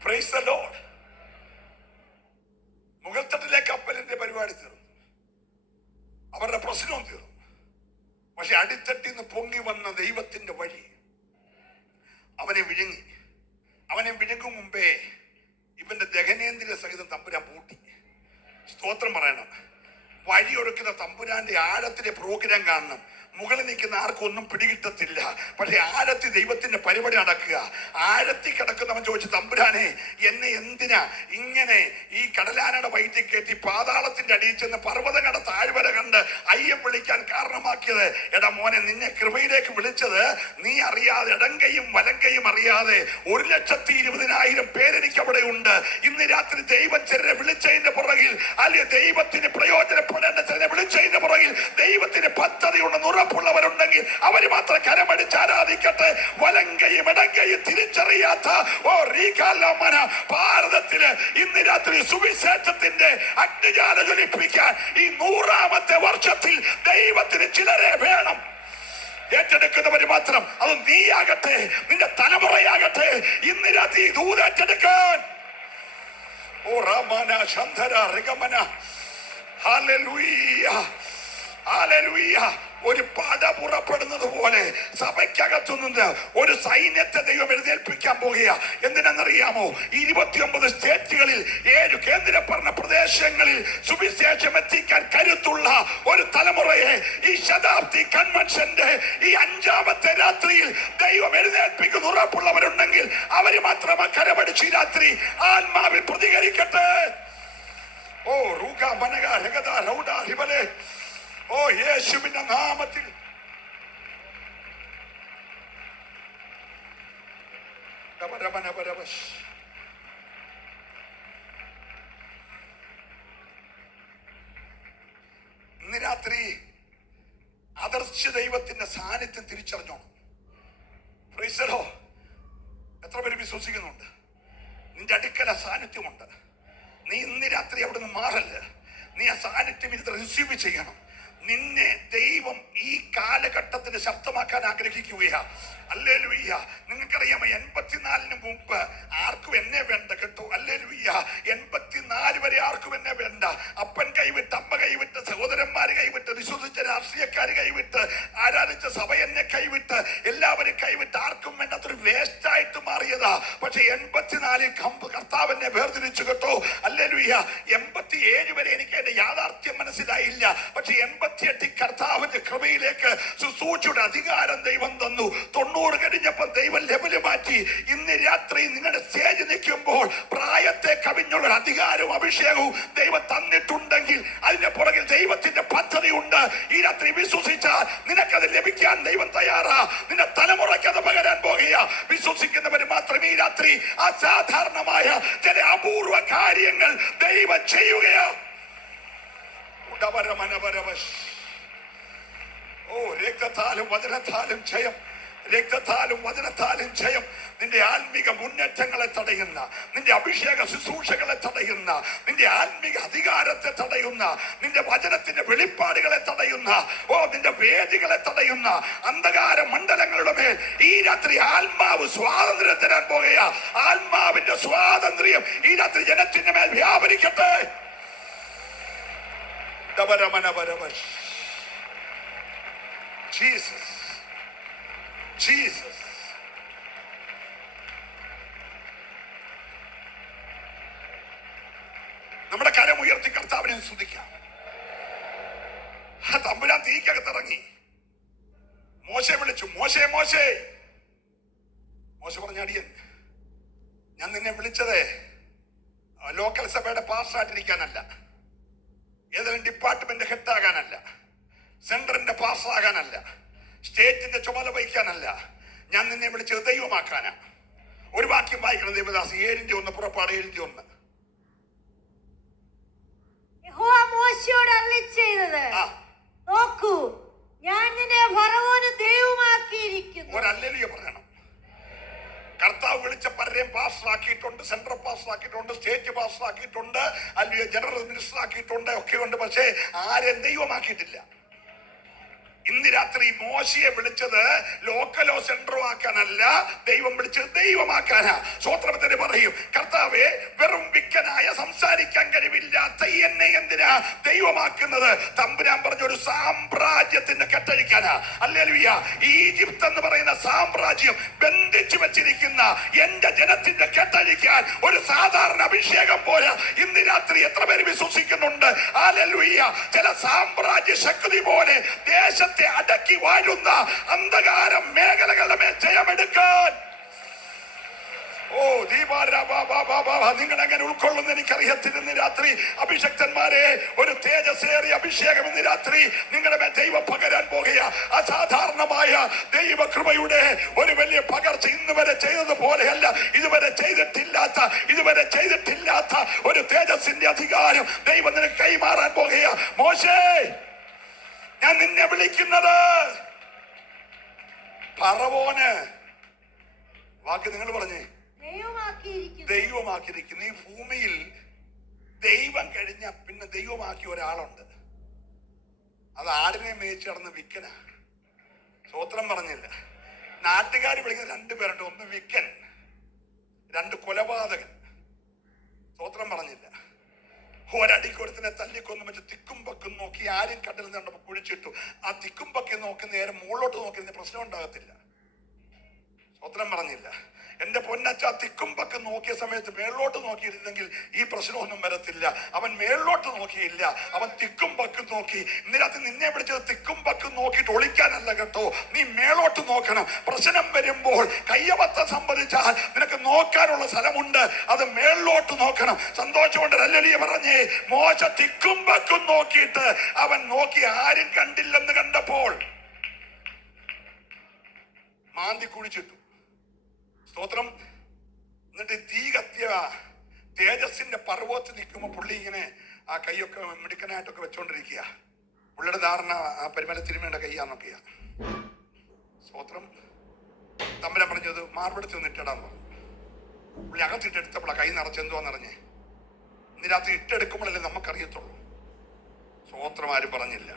praise the Lord. മുകൾത്തട്ടിലെ കപ്പലിന്റെ പരിപാടി തീർന്നു, അവരുടെ പ്രശ്നവും തീർന്നു. പക്ഷെ അടിത്തട്ടിൽ നിന്ന് പൊങ്ങി വന്ന ദൈവത്തിന്റെ വഴി അവനെ വിഴുങ്ങും മുമ്പേ ഇവന്റെ ദഹനേന്ദ്രിയ സഹിതം തമ്പുരാൻ പൂട്ടി. സ്തോത്രം പറയണം. വഴിയൊരുക്കുന്ന തമ്പുരാന്റെ ആഴത്തിലെ പ്രോഗ്രാം കാണണം. മുകളിൽ നിൽക്കുന്ന ആർക്കും ഒന്നും പിടികിട്ടത്തില്ല. പക്ഷെ ആഴത്തിൽ ദൈവത്തിന്റെ പരിപാടി നടക്കുക. ആഴത്തിൽ കിടക്കുന്നവൻ ചോദിച്ചു, തമ്പുരാനെ എന്നെ എന്തിനാ ഇങ്ങനെ ഈ കടലാനയുടെ വയറ്റിൽ കയറ്റി പാതാളത്തിന്റെ അടിയിൽ ചെന്ന് പർവ്വതങ്ങളുടെ താഴ്വര കണ്ട് അയ്യം വിളിക്കാൻ കാരണമാക്കിയത്? എടാ മോനെ, നിന്നെ കൃപയിലേക്ക് വിളിച്ചത് നീ അറിയാതെ, ഇടങ്കയും വലങ്കയും അറിയാതെ 1,20,000 പേരെനിക്ക് അവിടെ ഉണ്ട്. ഇന്ന് രാത്രി ദൈവം ചിലരെ വിളിച്ചതിന്റെ പുറകിൽ, അല്ലെങ്കിൽ ദൈവത്തിന് പ്രയോജനപ്പെടേണ്ട ചിലരെ വിളിച്ചതിന്റെ പുറകിൽ ദൈവത്തിന് പദ്ധതി ഉണ്ടെന്ന് ഉറപ്പുള്ളവരുണ്ടെങ്കിൽ അവര് മാത്രം കരമടിച്ച് ആരാധിക്കട്ടെ. വലങ്കയും ഇടങ്കയും തിരിച്ചറിയാത്ത ഭാരതത്തില് ഇന്ന് രാത്രി സുവിശേഷത്തിന്റെ അഗ്നിജാല ജ്വലിപ്പിക്കാൻ ഈ 100ാമത്തെ വർഷത്തിൽ ദൈവത്തിന് ചിലരെ വേണം. ഏറ്റെടുക്കുന്നവര് മാത്രം, അത് നീയാകട്ടെ, നിന്റെ തലമുറയാകട്ടെ, ഇന്ന് രാത്രി ദൂത് ഏറ്റെടുക്കാൻ. ഓ റമന ശന്ധര റിഗമന. Hallelujah, hallelujah. ഒരു പട പുറപ്പെടുന്നത് പോലെ സഭയ്ക്കകത്തുനിന്ന് ഒരു സൈന്യത്തെ ദൈവം എഴുന്നേൽപ്പിക്കാൻ പോകുക. എന്തിനെന്നറിയാമോ? 29 സ്റ്റേറ്റുകളിൽ 7 കേന്ദ്രഭരണ പ്രദേശങ്ങളിൽ സുവിശേഷം എത്തിക്കാൻ കരുത്തുള്ള ഒരു തലമുറയെ ഈ ശതാബ്ദി കൺവെൻഷന്റെ ഈ 5ാമത്തെ രാത്രിയിൽ ദൈവം എഴുന്നേൽപ്പിക്കുന്ന ഉറപ്പുള്ളവരുണ്ടെങ്കിൽ അവര് മാത്രം കരപടിച്ച് ഈ രാത്രി ആത്മാവിൽ പ്രതികരിക്കട്ടെ. ഓ റൂക മനഗ രഗദ റൗഡ രിബലെ. ഓ യേശുവിന്റെ നാമത്തിൽ ഇന്ന് രാത്രി അദർശ ദൈവത്തിന്റെ സാന്നിധ്യം തിരിച്ചറിഞ്ഞോണം. Price the Lord. എത്ര പേര് വിശ്വസിക്കുന്നുണ്ട്? നിന്റെ അടുക്കൽ സാന്നിധ്യമുണ്ട്. നീ ഇന്ന് രാത്രി അവിടുന്ന് മാറല്ല. നീ ആ സാന്നിധ്യം ഇത് റിസീവ് ചെയ്യണം. നിന്നെ ദൈവം ഈ കാലഘട്ടത്തിന് ശക്തമാക്കാൻ ആഗ്രഹിക്കുകയാ. ഹല്ലേലൂയ. നിങ്ങൾക്കറിയാമോ, 84 മുമ്പ് ആർക്കും എന്നെ വേണ്ട കേട്ടോ. ഹല്ലേലൂയ. 84 വരെ ആർക്കും എന്നെ വേണ്ട. അപ്പൻ കൈവിട്ട്, അമ്മ കൈവിട്ട്, സഹോദരന്മാര് കൈവിട്ട്, വിശ്വസിച്ച രാഷ്ട്രീയക്കാര് കൈവിട്ട്, ആരാധിച്ച സഭ എന്നെ കൈവിട്ട്, എല്ലാവരും കൈവിട്ട്, ആർക്കും വേണ്ടാത്തൊരു വേസ്റ്റ് ആയിട്ട് മാറിയതാ. പക്ഷെ 84 കർത്താവ് എന്നെ വേർതിരിച്ചു കേട്ടോ. ഹല്ലേലൂയ. 87 വരെ എനിക്ക് എന്റെ യാഥാർത്ഥ്യം മനസ്സിലായില്ല. പക്ഷെ 88 കർത്താവിന്റെ കൃപയിലേക്ക് ശുശ്രൂഷയുടെ അധികാരം ദൈവം തന്നു. 90 കഴിഞ്ഞപ്പോൾ ദൈവം ലെവല് മാറ്റി. ഇന്ന് രാത്രി നിങ്ങളുടെ സ്റ്റേജ് നിൽക്കുമ്പോൾ പ്രായത്തെ കവിഞ്ഞുള്ള അധികാരവും അഭിഷേകവും ദൈവം തന്നിട്ടുണ്ടെങ്കിൽ അതിന്റെ പുറകിൽ ദൈവത്തിന്റെ പദ്ധതി ഉണ്ട്. ഈ രാത്രി വിശ്വസിച്ചാൽ നിനക്കത് ലഭിക്കാൻ ദൈവം തയ്യാറാ. നിന്റെ തലമുറയ്ക്ക് അത് പകരാൻ പോകുക. വിശ്വസിക്കുന്നവർ മാത്രം ഈ രാത്രി അസാധാരണമായ ചില അപൂർവ കാര്യങ്ങൾ ദൈവം ചെയ്യുകയാ. ഓ രക്തത്താലും വചനത്താലും ജയം, രക്തത്താലും വചനത്താലും ജയം. നിന്റെ ആത്മീക മുന്നേറ്റങ്ങളെ തടയുന്ന, നിന്റെ അഭിഷേക ശുശ്രൂഷകളെ തടയുന്ന, നിന്റെ ആത്മീക അധികാരത്തെ തടയുന്ന, നിന്റെ വചനത്തിന്റെ വെളിപ്പാടുകളെ തടയുന്ന, നിന്റെ വേദികളെ തടയുന്ന അന്ധകാര മണ്ഡലങ്ങളുടെ മേൽ ഈ രാത്രി ആത്മാവ് സ്വാതന്ത്ര്യം തരാൻ പോകുക. ആത്മാവിന്റെ സ്വാതന്ത്ര്യം ഈ രാത്രി ജനത്തിന്റെ മേൽ വ്യാപരിക്കട്ടെ. Jesus, Jesus. നമ്മുടെ കരമുയർത്തി കർത്താവിനെ സ്തുതിക്കാം. തമ്പുരാൻ തീക്കകത്തിറങ്ങി മോശെ വിളിച്ചു. മോശേ മോശേ. മോശ പറഞ്ഞ, അടിയൻ, ഞാൻ നിന്നെ വിളിച്ചത് ലോക്കൽ സഭയുടെ പാസ്സായിട്ടിരിക്കാനല്ല, ഏതെങ്കിലും ഡിപ്പാർട്ട്മെന്റ് ഹെഡാകാനല്ല, സെന്ററിന്റെ പാസ്സാകാനല്ല, സ്റ്റേറ്റിന്റെ ചുമതല വഹിക്കാനല്ല. ഞാൻ നിന്നെ വിളിച്ചത് ദൈവമാക്കാനാ. ഒരു വാക്യം വായിക്കണം ദേവദാസ്. 7:1 പുറപ്പാട് 7:1. യഹോവ മോശയോട് അരുളിച്ചെയ്തത്, നോക്കൂ, ഞാൻ നിന്നെ ഫറവോന് ദൈവമാക്കിയിരിക്കുന്നു. ഒരല്ലേലൂയ പറയണം. കർത്താവ് വിളിച്ച പലരെയും പാസ്സാക്കിയിട്ടുണ്ട്, സെൻട്രൽ പാസ്സാക്കിയിട്ടുണ്ട്, സ്റ്റേറ്റ് പാസ്സാക്കിയിട്ടുണ്ട്, അല്ലെങ്കിൽ ജനറൽ മിനിസ്റ്റർ ആക്കിയിട്ടുണ്ട്, ഒക്കെ ഉണ്ട്. പക്ഷേ ആരെയും ദൈവമാക്കിയിട്ടില്ല. ഇന്ന് രാത്രി മോശയെ വിളിച്ചത് ലോക്കലോ സെൻട്രോ ആക്കാനല്ല, ദൈവം വിളിച്ചത് ദൈവമാക്കാനാ. സ്വോത്രത്തിന് പറയും, കർത്താവേ, വെറും വിക്കനായ സംസാരിക്കാൻ കഴിവില്ലാത്ത എന്നെ എന്തിനാ ദൈവമാക്കുന്നത്? തമ്പുരാൻ പറഞ്ഞ ഒരു സാമ്രാജ്യത്തിന്റെ കെട്ടഴിക്കാനാ. ഹല്ലേലൂയ. ഈജിപ്ത് എന്ന് പറയുന്ന സാമ്രാജ്യം ബന്ധിച്ചു വെച്ചിരിക്കുന്ന എന്റെ ജനത്തിന്റെ കെട്ടഴിക്കാൻ ഒരു സാധാരണ അഭിഷേകം പോലെ ഇന്ന് രാത്രി എത്ര പേര് വിശ്വസിക്കുന്നുണ്ട്? ഹല്ലേലൂയ. ചില സാമ്രാജ്യ ശക്തി പോലെ ദേശത്തെ അടക്കി വാഴുന്ന അന്ധകാര മേഖലകളുടെ മേൽ ജയമെടുക്കാൻ നിങ്ങൾ എങ്ങനെ ഉൾക്കൊള്ളുന്ന എനിക്കറിയത്തില്ല. ഇന്ന് രാത്രി അഭിഷക്തന്മാരെ, ഒരു തേജസ്സേറിയ അഭിഷേകം ഇന്ന് രാത്രി നിങ്ങളുടെ മേൽ ദൈവം പകരാൻ പോകുക. അസാധാരണമായ ദൈവകൃപയുടെ ഒരു വലിയ പകർച്ച ഇന്ന് വരെ ചെയ്തതുപോലെയല്ല, ഇതുവരെ ചെയ്തിട്ടില്ലാത്ത ഒരു തേജസ്സിന്റെ അധികാരം ദൈവം നിനക്ക് കൈമാറാൻ പോകുക. മോശേ, ഞാൻ നിന്നെ വിളിക്കുന്നത് ഫറവോന്, വാക്ക് നിങ്ങൾ പറഞ്ഞേ, ദൈവമാക്കിയിരിക്കുന്നു. ഈ ഭൂമിയിൽ ദൈവം കഴിഞ്ഞ പിന്നെ ദൈവമാക്കിയ ഒരാളുണ്ട്. അത് ആടിനെ മേയിച്ച് നടന്ന് വിക്കനാ. സ്വോത്രം പറഞ്ഞില്ല. നാട്ടുകാർ വിളിക്കുന്ന 2 പേരുണ്ട്, ഒന്ന് വിക്കൻ, 2 കൊലപാതകൻ. സ്വോത്രം പറഞ്ഞില്ല. ഒരടിക്കൊരുത്തിനെ തല്ലിക്കൊന്നു വെച്ച് തിക്കും പക്കും നോക്കി ആരും കണ്ടിൽ നിന്നപ്പോ കുഴിച്ചിട്ടു. ആ തിക്കും പക്കും നോക്കി നേരെ മുകളിലോട്ട് നോക്കി പ്രശ്നം ഉണ്ടാകത്തില്ല. സ്വോത്രം പറഞ്ഞില്ല. എന്റെ പൊന്നച്ച തിക്കും പക്കും നോക്കിയ സമയത്ത് മേളിലോട്ട് നോക്കിയിരുന്നെങ്കിൽ ഈ പ്രശ്നമൊന്നും വരത്തില്ല. അവൻ മേളിലോട്ട് നോക്കിയില്ല, അവൻ തിക്കും പക്കും നോക്കി. ഇന്നിനകത്ത് നിന്നെ വിളിച്ചത് തിക്കും പക്കും നോക്കിയിട്ട് ഒളിക്കാനല്ല കേട്ടോ, നീ മേളോട്ട് നോക്കണം. പ്രശ്നം വരുമ്പോൾ കയ്യബദ്ധം സംഭവിച്ചാൽ നിനക്ക് നോക്കാനുള്ള സ്ഥലമുണ്ട്, അത് മേളിലോട്ട് നോക്കണം. സന്തോഷമുണ്ട് ഹല്ലേലൂയ പറഞ്ഞേ. മോശ തിക്കും പക്കും നോക്കിയിട്ട് അവൻ നോക്കി ആരും കണ്ടില്ലെന്ന് കണ്ടപ്പോൾ മാന്തി കുഴിച്ചിട്ടു. സ്തോത്രം. എന്നിട്ട് തീ കത്തിയ തേജസ്സിന്റെ പർവ്വതത്തിൽ നിൽക്കുമ്പോൾ പുള്ളി ഇങ്ങനെ ആ കൈയൊക്കെ മിടുക്കനായിട്ടൊക്കെ വെച്ചോണ്ടിരിക്കുക. പുള്ളിയുടെ ധാരണ ആ പരിമല തിരുമേണ്ട കൈയാന്നൊക്കെയാ. സ്തോത്രം. തമ്പുരാൻ പറഞ്ഞത് മാർബിടത്തിൽ നിന്ന് ഇട്ടിടാൻ പറഞ്ഞു. പുള്ളി അകത്തിട്ടെടുത്തപ്പോൾ കൈ നിറച്ചെന്തോന്നറിഞ്ഞേ. ഇതിനകത്ത് ഇട്ടെടുക്കുമ്പോഴല്ലേ നമുക്കറിയത്തുള്ളൂ. സ്തോത്രം. ആരും പറഞ്ഞില്ല.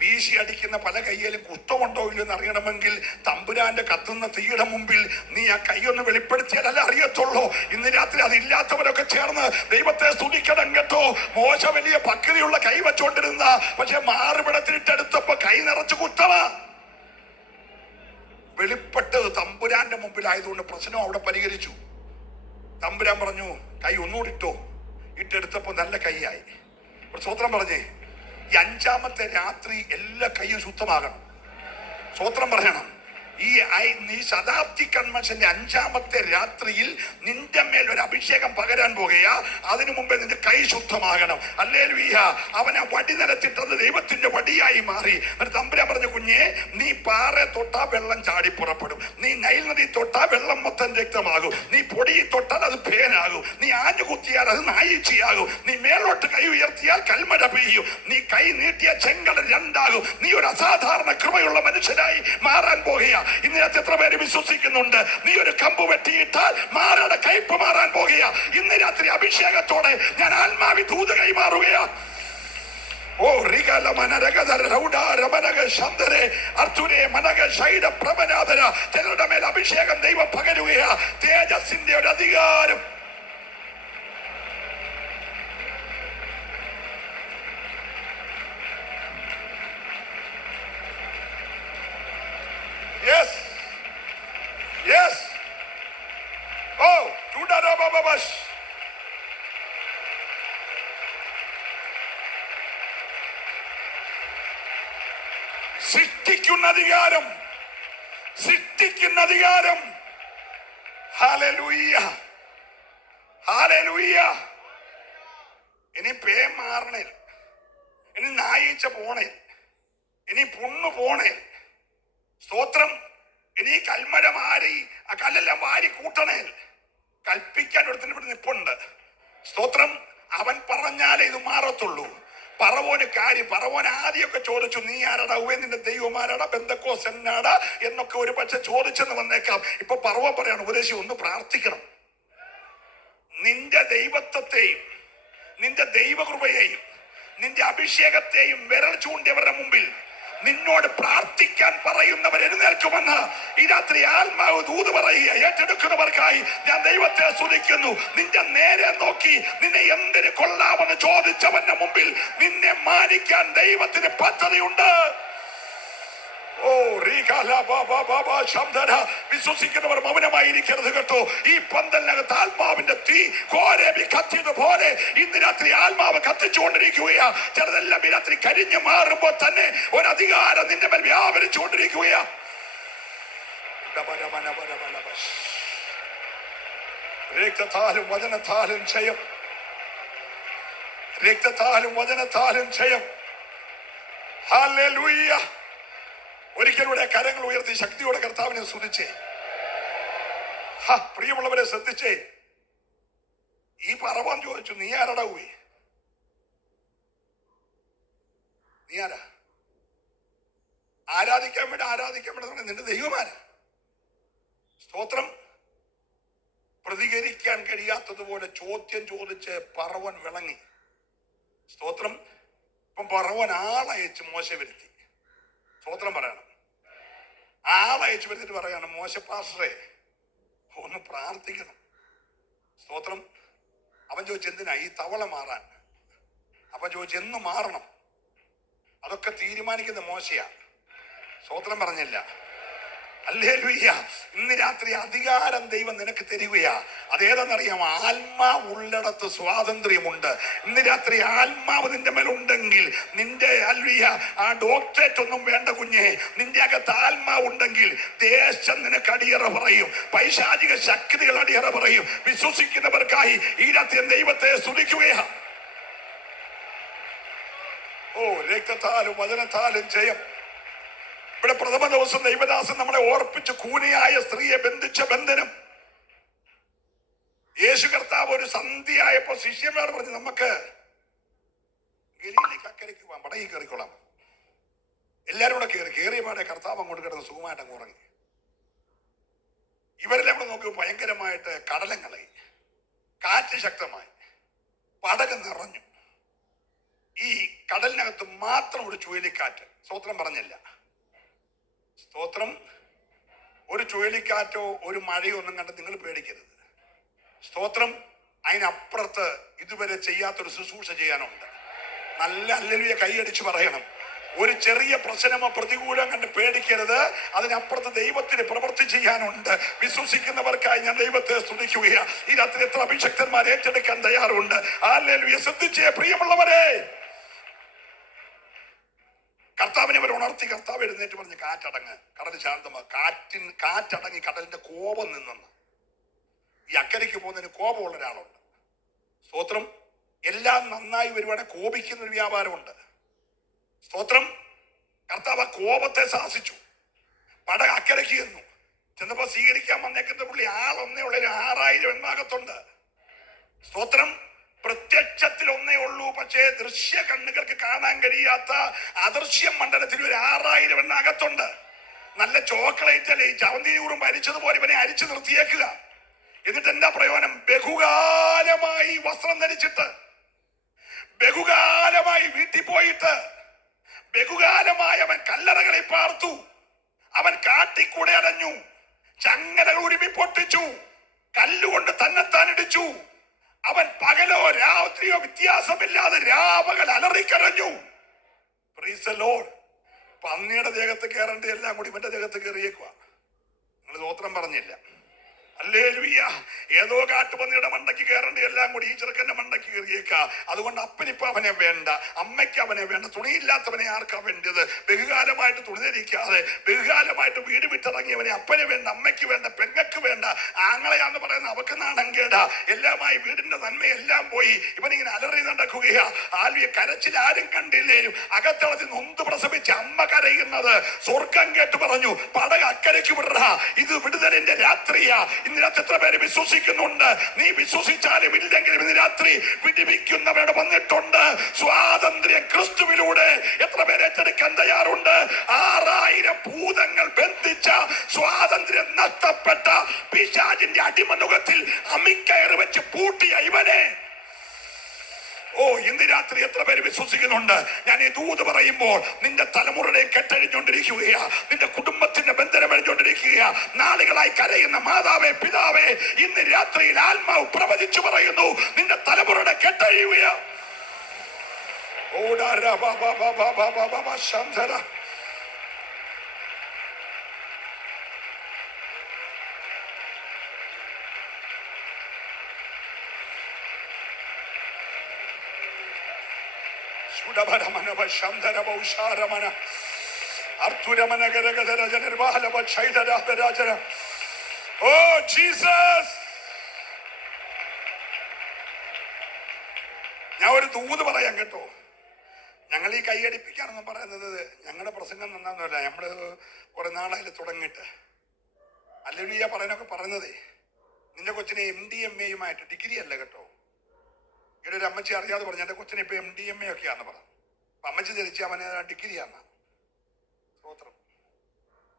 വീശി അടിക്കുന്ന പല കയ്യിലും കുത്തമുണ്ടോ ഇല്ലെന്ന് അറിയണമെങ്കിൽ തമ്പുരാന്റെ കത്തുന്ന തീയുടെ മുമ്പിൽ നീ ആ കൈയൊന്ന് വെളിപ്പെടുത്തിയാലല്ല അറിയത്തുള്ളൂ. ഇന്ന് രാത്രി അതില്ലാത്തവരൊക്കെ ചേർന്ന് ദൈവത്തെ സ്തുതിക്കണം കേട്ടോ. മോശ വലിയ പക്വതയുള്ള കൈ വെച്ചോണ്ടിരുന്ന, പക്ഷെ മാറുപിടത്തിലിട്ടെടുത്തപ്പോ കൈ നിറച്ച് കുത്തമാ. വെളിപ്പെട്ടത് തമ്പുരാന്റെ മുമ്പിലായതുകൊണ്ട് പ്രശ്നം അവിടെ പരിഹരിച്ചു. തമ്പുരാൻ പറഞ്ഞു കൈ ഒന്നുകൂടിട്ടോ. ഇട്ടെടുത്തപ്പോ നല്ല കൈയായി. സ്വോത്രം പറഞ്ഞേ. ഈ 5ാമത്തെ രാത്രി എല്ലാ കൈയും ശുദ്ധമാകണം. സ്വോത്രം പറയണം. ഈ ശതാബ്ദി കൺവെൻഷന്റെ 5ാമത്തെ രാത്രിയിൽ നിന്റെ മേൽ ഒരു അഭിഷേകം പകരാൻ പോകുകയാ. അതിനു മുമ്പേ നിന്റെ കൈ ശുദ്ധമാകണം. ഹല്ലേലൂയ. അവനെ വടി നിലത്തിട്ടത് ദൈവത്തിന്റെ വടിയായി മാറി. തമ്പുരാൻ പറഞ്ഞു കുഞ്ഞെ, നീ പാറ തൊട്ടാ വെള്ളം ചാടി പുറപ്പെടും, നീ നൈൽ നദി തൊട്ടാ വെള്ളം മൊത്തം രക്തമാകും, നീ പൊടി തൊട്ടാൽ അത് പേനാകും, നീ ആഞ്ഞു കുത്തിയാൽ അത് നായിച്ചിയാകും, നീ മേലോട്ട് കൈ ഉയർത്തിയാൽ കൽമഴ പെയ്യും, നീ കൈ നീട്ടിയ ചെങ്കട 2ആകും. നീ ഒരു അസാധാരണ കൃപയുള്ള മനുഷ്യനായി മാറാൻ പോകുകയാ. ഇന്നത്തെ എത്ര പേര് വിശ്വസിക്കുന്നുണ്ട്? നീ ഒരു കമ്പ് വെട്ടിയിട്ടാൽ മാറയുടെ കയ്പ് മാറാൻ പോകുകയാ. ഇന്ന് രാത്രി അഭിഷേകത്തോടെ ഞാൻ ആത്മാവി ദൂത് കൈമാറുകയാ. ഓ റിഗല മനരഗദ റൗഡാ രമനഗ ശന്തരെ അർത്തുരെ മനഗ ശൈഡ പ്രമനാദര. ചിലരുടെ മേൽ അഭിഷേകം ദൈവം പകരുകയാ. തേജസ്സിന്റെ ഒരു അധികാരം. Yes. Yes. Oh, tudara bababash. സൃഷ്ടിക്കുന്ന അധികാരം, സൃഷ്ടിക്കുന്ന അധികാരം. Hallelujah, hallelujah. ഇനി പേ മാറണേ, ഇനി നായിച്ച പോണേ, ഇനി പുണ്ണു പോണേ. സ്തോത്രം. ഇനി കൽമര മാറി ആ കല്ലെല്ലാം വാരി കൂട്ടണേ. കൽപ്പിക്കാൻ ഒരുത്തിന് ഇവിടെ നിപ്പുണ്ട്. സ്തോത്രം. അവൻ പറഞ്ഞാലേ ഇത് മാറത്തുള്ളൂ. പറവോന് കാര്യം, പറവോൻ ആദ്യമൊക്കെ ചോദിച്ചു നീ ആരാടാ, നിന്റെ ദൈവമാരാടാ, ബന്ധക്കോസ് എന്നാടാ എന്നൊക്കെ ഒരു പക്ഷെ ചോദിച്ചെന്ന് വന്നേക്കാം. ഇപ്പൊ പറവോൻ പറയാണ് ഉപദേശി ഒന്ന് പ്രാർത്ഥിക്കണം. നിന്റെ ദൈവത്വത്തെയും നിന്റെ ദൈവകൃപയെയും നിന്റെ അഭിഷേകത്തെയും വിരൽ ചൂണ്ടിയവരുടെ മുമ്പിൽ നിന്നോട് പ്രാർത്ഥിക്കാൻ പറയുന്നവർ എഴുന്നേൽക്കുമെന്ന് ഈ രാത്രി ആത്മാവ് ദൂത് പറയുക. ഏറ്റെടുക്കുന്നവർക്കായി ഞാൻ ദൈവത്തെ സ്തുതിക്കുന്നു. നിന്റെ നേരെ നോക്കി നിന്നെ എന്തിന് കൊള്ളാമെന്ന് ചോദിച്ചവന്റെ മുമ്പിൽ നിന്നെ മാനിക്കാൻ ദൈവത്തിന് പദ്ധതിയുണ്ട്. ഓ വിശ്വസിക്കുന്നവർ മൗനമായിരിക്കരുത് കേട്ടോ. ഈ പന്തലിനകത്ത് ആത്മാവിന്റെ തീ കോരേബി കത്തിയതുപോലെ ഇന്ന് രാത്രി ആത്മാവ് കത്തിച്ചുകൊണ്ടിരിക്കുകയാ. ചിലതെല്ലാം ഈ രാത്രി കരിഞ്ഞു മാറുമ്പോൾ തന്നെ ഒരു അധികാരം നിന്റെ മേൽ വ്യാപരിച്ചുകൊണ്ടിരിക്കുകയാ. രക്തത്താലും വചനത്താലും ജയം, രക്തത്താലും വചനത്താലും ജയം. ഹല്ലേലൂയ. ഒരിക്കലൂടെ കരങ്ങൾ ഉയർത്തി ശക്തിയോടെ കർത്താവിനെ സ്തുതിച്ചേ. പ്രിയമുള്ളവരെ ശ്രദ്ധിച്ചേ. ഈ പറവൻ ചോദിച്ചു നീ ആരടാ? നീ ആരാ? ആരാധിക്കാൻ വേണ്ടി നിന്റെ ദൈവമാരാ? സ്തോത്രം. പ്രതികരിക്കാൻ കഴിയാത്തതുപോലെ ചോദ്യം ചോദിച്ച് പറവൻ വിളങ്ങി. സ്തോത്രം. ഇപ്പം പറവൻ ആളയച്ച് മോശ വരുത്തി. സ്തോത്രം പറയണം. ആളയച്ചു വരുത്തിട്ട് പറയാണ്, മോശ പാസ്റ്ററെ ഒന്ന് പ്രാർത്ഥിക്കണം. സ്തോത്രം. അവൻ ചോദിച്ചു, എന്തിനാ? ഈ തവള മാറാൻ. അവൻ ചോദിച്ചു, എന്ന് മാറണം? അതൊക്കെ തീരുമാനിക്കുന്ന മോശയാ. സ്തോത്രം പറഞ്ഞില്ല. ഹല്ലേലൂയ. ഇന്ന് രാത്രി അധികാരം ദൈവം നിനക്ക് തരികയാ. അതേതെന്നറിയാമോ? ആത്മാവ് ഉള്ളിടത്ത് സ്വാതന്ത്ര്യമുണ്ട്. ഇന്ന് രാത്രി ആത്മാവ് നിന്റെ മേലുണ്ടെങ്കിൽ, നിന്റെ ഹല്ലേലൂയ ആ ഡോക്ടറേറ്റ് ഒന്നും വേണ്ട കുഞ്ഞെ. നിന്റെ അകത്ത് ആത്മാവ് ഉണ്ടെങ്കിൽ ദേശം നിനക്ക് അടിയറ പറയും, പൈശാചിക ശക്തികൾ അടിയറ പറയും. വിശ്വസിക്കുന്നവർക്കായി ഈ രാത്രി ദൈവത്തെ സ്തുതിക്കുകയാ. ഓ, രക്തത്താലും വചനത്താലും ജയം. ഇവിടെ പ്രഥമ ദിവസം ദൈവദാസൻ നമ്മളെ ഓർപ്പിച്ച് കൂനിയായ സ്ത്രീയെ ബന്ധിച്ച ബന്ധനം. യേശു കർത്താവ് ഒരു സന്ധ്യയായപ്പോ ശിഷ്യന്മാർ പറഞ്ഞു, നമുക്ക് ഗലീലയ്ക്ക് അക്കരയ്ക്ക് പോകാം, പടകിൽ കയറിക്കൊള്ളാം. എല്ലാരും കൂടെ കയറിയ പാടെ കർത്താവ് അങ്ങോട്ട് കിടന്ന് സുഖമായിട്ട് അങ്ങ് ഉറങ്ങി. ഇവരെല്ലാം കൂടെ നോക്കി ഭയങ്കരമായിട്ട് കടലങ്ങളായി, കാറ്റ് ശക്തമായി, പടക് നിറഞ്ഞു. ഈ കടലിനകത്ത് മാത്രം ഒരു ചുഴലിക്കാറ്റ്. സ്തോത്രം പറഞ്ഞില്ല. സ്തോത്രം. ഒരു ചുഴലിക്കാറ്റോ ഒരു മഴയോ ഒന്നും കണ്ട് നിങ്ങൾ പേടിക്കരുത്. സ്തോത്രം. അതിനപ്പുറത്ത് ഇതുവരെ ചെയ്യാത്തൊരു ശുശ്രൂഷ ചെയ്യാനുണ്ട്. നല്ല ഹല്ലേലൂയ കൈയടിച്ച് പറയണം. ഒരു ചെറിയ പ്രശ്നമോ പ്രതികൂലം കണ്ട് പേടിക്കരുത്. അതിനപ്പുറത്ത് ദൈവത്തിന് പ്രവൃത്തി ചെയ്യാനുണ്ട്. വിശ്വസിക്കുന്നവർക്കായി ഞാൻ ദൈവത്തെ സ്തുതിക്കുകയാണ്. ഈ രാത്രി എത്ര അഭിഷക്തന്മാർ ഏറ്റെടുക്കാൻ തയ്യാറുണ്ട്? ഹല്ലേലൂയ. ശ്രദ്ധിച്ചേ പ്രിയമുള്ളവരെ, കർത്താവിനെ അവർ ഉണർത്തി. കർത്താവ് എഴുന്നേറ്റ് പറഞ്ഞ്, കാറ്റടങ്ങ്, കടൽ ശാന്തമാ. കാറ്റടങ്ങി കടലിന്റെ കോപം നിന്നെന്ന്. ഈ അക്കരയ്ക്ക് പോകുന്നതിന് കോപമുള്ള ഒരാളുണ്ട്. സ്തോത്രം. എല്ലാം നന്നായി വരുവാണെങ്കിൽ കോപിക്കുന്ന ഒരു വ്യാപാരമുണ്ട്. സ്തോത്രം. കർത്താവ് കോപത്തെ ശാസിച്ചു. പടക അക്കരയ്ക്ക് ചെന്നു. ചെന്നപ്പോ സ്വീകരിക്കാൻ വന്നേക്കുന്ന പുള്ളി ആളൊന്നേ ഉള്ള 6000 എണ്ണാകത്തുണ്ട്. സ്തോത്രം. പ്രത്യക്ഷത്തിൽ ഒന്നേ ഉള്ളൂ, പക്ഷേ ദൃശ്യ കണ്ണുകൾക്ക് കാണാൻ കഴിയാത്ത അദൃശ്യ മണ്ഡലത്തിൽ ഒരു 6000 എണ്ണാകത്തുണ്ട്. നല്ല ചോക്ലേറ്റ് അല്ലെ ഈ ചവന്തിയൂറും അരിച്ചതുപോലെ ഇവനെ അരിച്ചു നിർത്തിയേക്കുക. എന്നിട്ട് എന്താ പ്രയോജനം? ബഹുകാലമായി വസ്ത്രം ധരിച്ചിട്ട്, ബഹുകാലമായി വീട്ടിൽ പോയിട്ട്, ബഹുകാലമായി അവൻ കല്ലറകളിൽ പാർത്തു, അവൻ കാട്ടിക്കൂടെ അടഞ്ഞു, ചങ്ങല ഉരുമി പൊട്ടിച്ചു, കല്ലുകൊണ്ട് തന്നെത്താൻ ഇടിച്ചു. അവൻ പകലോ രാത്രിയോ വ്യത്യാസമില്ലാതെ രാപകൽ അലറിക്കരഞ്ഞു. Praise the Lord. പന്നിയുടെ ദേഹത്ത് കയറേണ്ട എല്ലാം കൂടി ഇവന്റെ ദേഹത്ത് കയറിയേക്കുക. നിങ്ങൾ സ്തോത്രം പറഞ്ഞില്ല. ഹല്ലേലൂയ. ഏതോ കാട്ടുപന്നിയുടെ മണ്ടയ്ക്ക് കയറേണ്ട എല്ലാം കൂടി ഈ ചെറുക്കന്റെ മണ്ടയ്ക്ക് കയറിയേക്ക. അതുകൊണ്ട് അപ്പനിപ്പ അവനെ വേണ്ട, അമ്മയ്ക്ക് അവനെ വേണ്ട, തുണിയില്ലാത്തവനെ ആർക്കാ വേണ്ടത്? ബഹുകാലമായിട്ട് തുണി ധരിക്കാതെ, ബഹുകാലമായിട്ട് വീട് വിട്ടിറങ്ങിയവനെ അപ്പന് വേണ്ട, അമ്മയ്ക്ക് വേണ്ട, പെങ്ങക്ക് വേണ്ട, ആങ്ങളയാന്ന് പറയുന്ന അവക്ക് നാണം കേടാ. എല്ലാമായി വീടിന്റെ നന്മയെല്ലാം പോയി ഇവനിങ്ങനെ അലറി നടക്കുകയാ. ആൽവിയെ കരച്ചിൽ ആരും കണ്ടില്ലേലും അകത്തളത്തിൽ നൊന്ത് പ്രസവിച്ച് അമ്മ കരയുന്നത് സ്വർഗം കേട്ട് പറഞ്ഞു, പടക അക്കരയ്ക്ക് വിടറ, ഇത് വിടുതലിന്റെ രാത്രിയാ. ഇന്ന് രാത്രി എത്ര പേര് വിശ്വസിക്കുന്നുണ്ട്? നീ വിശ്വസിച്ചാലും ഇല്ലെങ്കിലും ഇന്ന് രാത്രി വിടിവിക്കുന്നവരുടെ വന്നിട്ടുണ്ട്. സ്വാതന്ത്ര്യം ക്രിസ്തുവിലൂടെ എത്ര പേര് ഏറ്റെടുക്കാൻ തയ്യാറുണ്ട്? 6000 ഭൂതങ്ങൾ ബന്ധിച്ച, സ്വാതന്ത്ര്യം നഷ്ടപ്പെട്ട പിശാചിന്റെ അടിമനുഖത്തിൽ അമിക്കയറ് വെച്ച് പൂട്ടിയ ഇവനെ, ഓ ഇന്ന് രാത്രി എത്ര പേര് വിശ്വസിക്കുന്നുണ്ട്? ഞാൻ ഈ ദൂത് പറയുമ്പോൾ നിന്റെ തലമുറയെ കെട്ടഴിഞ്ഞുകൊണ്ടിരിക്കുകയാ, നിന്റെ കുടുംബത്തിന്റെ ബന്ധനം അഴിഞ്ഞുകൊണ്ടിരിക്കുകയാ. നാളുകളായി കരയുന്ന മാതാവേ, പിതാവേ, ഇന്ന് രാത്രിയിൽ ആത്മാവ് പ്രവചിച്ചു പറയുന്നു, നിന്റെ തലമുറയുടെ കെട്ടഴിയുകയാ. Oh Jesus. ഞാൻ ഒരു ദൂത് പറയാം കേട്ടോ. ഞങ്ങൾ ഈ കൈയടിപ്പിക്കാണെന്ന് പറയുന്നത് ഞങ്ങളുടെ പ്രസംഗം നന്നാന്നല്ല. നമ്മള് കുറെ നാളായി തുടങ്ങിയിട്ട് ഹല്ലേലൂയ പറയാനൊക്കെ പറയുന്നതേ, നിന്റെ കൊച്ചിനെ MDMA ഡിഗ്രി അല്ല കേട്ടോ. ഇവിടെ ഒരു അമ്മച്ചി അറിയാതെ പറഞ്ഞു, എൻ്റെ കൊച്ചിനെ ഇപ്പൊ MDMA ഒക്കെയാന്ന് പറഞ്ഞു. അപ്പൊ അമ്മച്ചി ധരിച്ച് അവന് ഡിഗ്രിയാന്ന. സ്തോത്രം.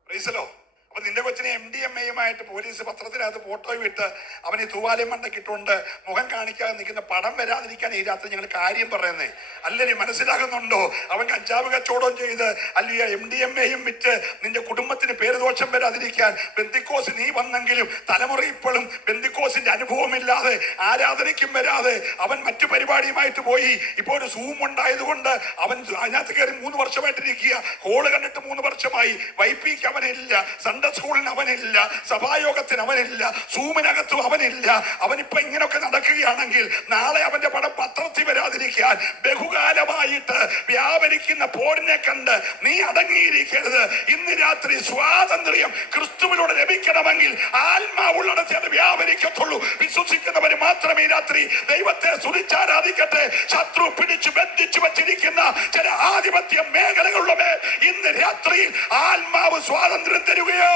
Price the Lord. അപ്പൊ നിന്റെ കൊച്ചിനെ MDMA-യുമായിട്ട് പോലീസ് പത്രത്തിനകത്ത് ഫോട്ടോ വിട്ട് അവന് തൂവാലയും മണ്ടക്കിട്ടുകൊണ്ട് മുഖം കാണിക്കാതെ നിൽക്കുന്ന പടം വരാതിരിക്കാൻ ഈ രാത്രി ഞങ്ങൾ കാര്യം പറയുന്നേ. അല്ലെങ്കിൽ മനസ്സിലാകുന്നുണ്ടോ? അവൻ കഞ്ചാവ് കച്ചവടം ചെയ്ത് അല്ലെങ്കിൽ MDMA-യും വിറ്റ് നിന്റെ കുടുംബത്തിന് പേരുദോഷം വരാതിരിക്കാൻ ബെന്തിക്കോസ് നീ വന്നെങ്കിലും തലമുറ ഇപ്പോഴും ബെന്തിക്കോസിന്റെ അനുഭവമില്ലാതെ ആരാധനയ്ക്കും വരാതെ അവൻ മറ്റു പരിപാടിയുമായിട്ട് പോയി. ഇപ്പോൾ ഒരു സൂം ഉണ്ടായതുകൊണ്ട് അവൻ അതിനകത്ത് കയറി 3 വർഷമായിട്ടിരിക്കുക. ഹോള് കണ്ടിട്ട് 3 വർഷമായി. വൈപ്പിക്ക് അവനില്ല, സൺഡേ സ്കൂളിന് അവനില്ല, സഭായോഗത്തിന് അവനില്ല, സൂമിനകത്തും അവനില്ല. അവനിപ്പോ ഇങ്ങനെയൊക്കെ നടക്കുകയാണെങ്കിൽ നാളെ അവന്റെ പടം പത്രത്തിൽ വരാതിരിക്കാൻ ബഹുകാലമായിട്ട് വ്യാപരിക്കുന്ന പോരിനെ കണ്ട് നീ അടങ്ങിയിരിക്കരുത്. ഇന്ന് രാത്രി സ്വാതന്ത്ര്യം ക്രിസ്തുവിലൂടെ ലഭിക്കണമെങ്കിൽ ആത്മാവുള്ളിടത്ത് അത് വ്യാപരിക്കത്തുള്ളൂ. വിശ്വസിക്കുന്നവർ മാത്രമേ രാത്രി ദൈവത്തെ സ്തുതിച്ചാരാധിക്കട്ടെ. ശത്രു പിടിച്ചു ബന്ധിച്ചു വച്ചിരിക്കുന്ന ചില ആധിപത്യ മേഖലകളുടെ മേൽ ഇന്ന് രാത്രിയിൽ ആത്മാവ് സ്വാതന്ത്ര്യം തരുകയോ.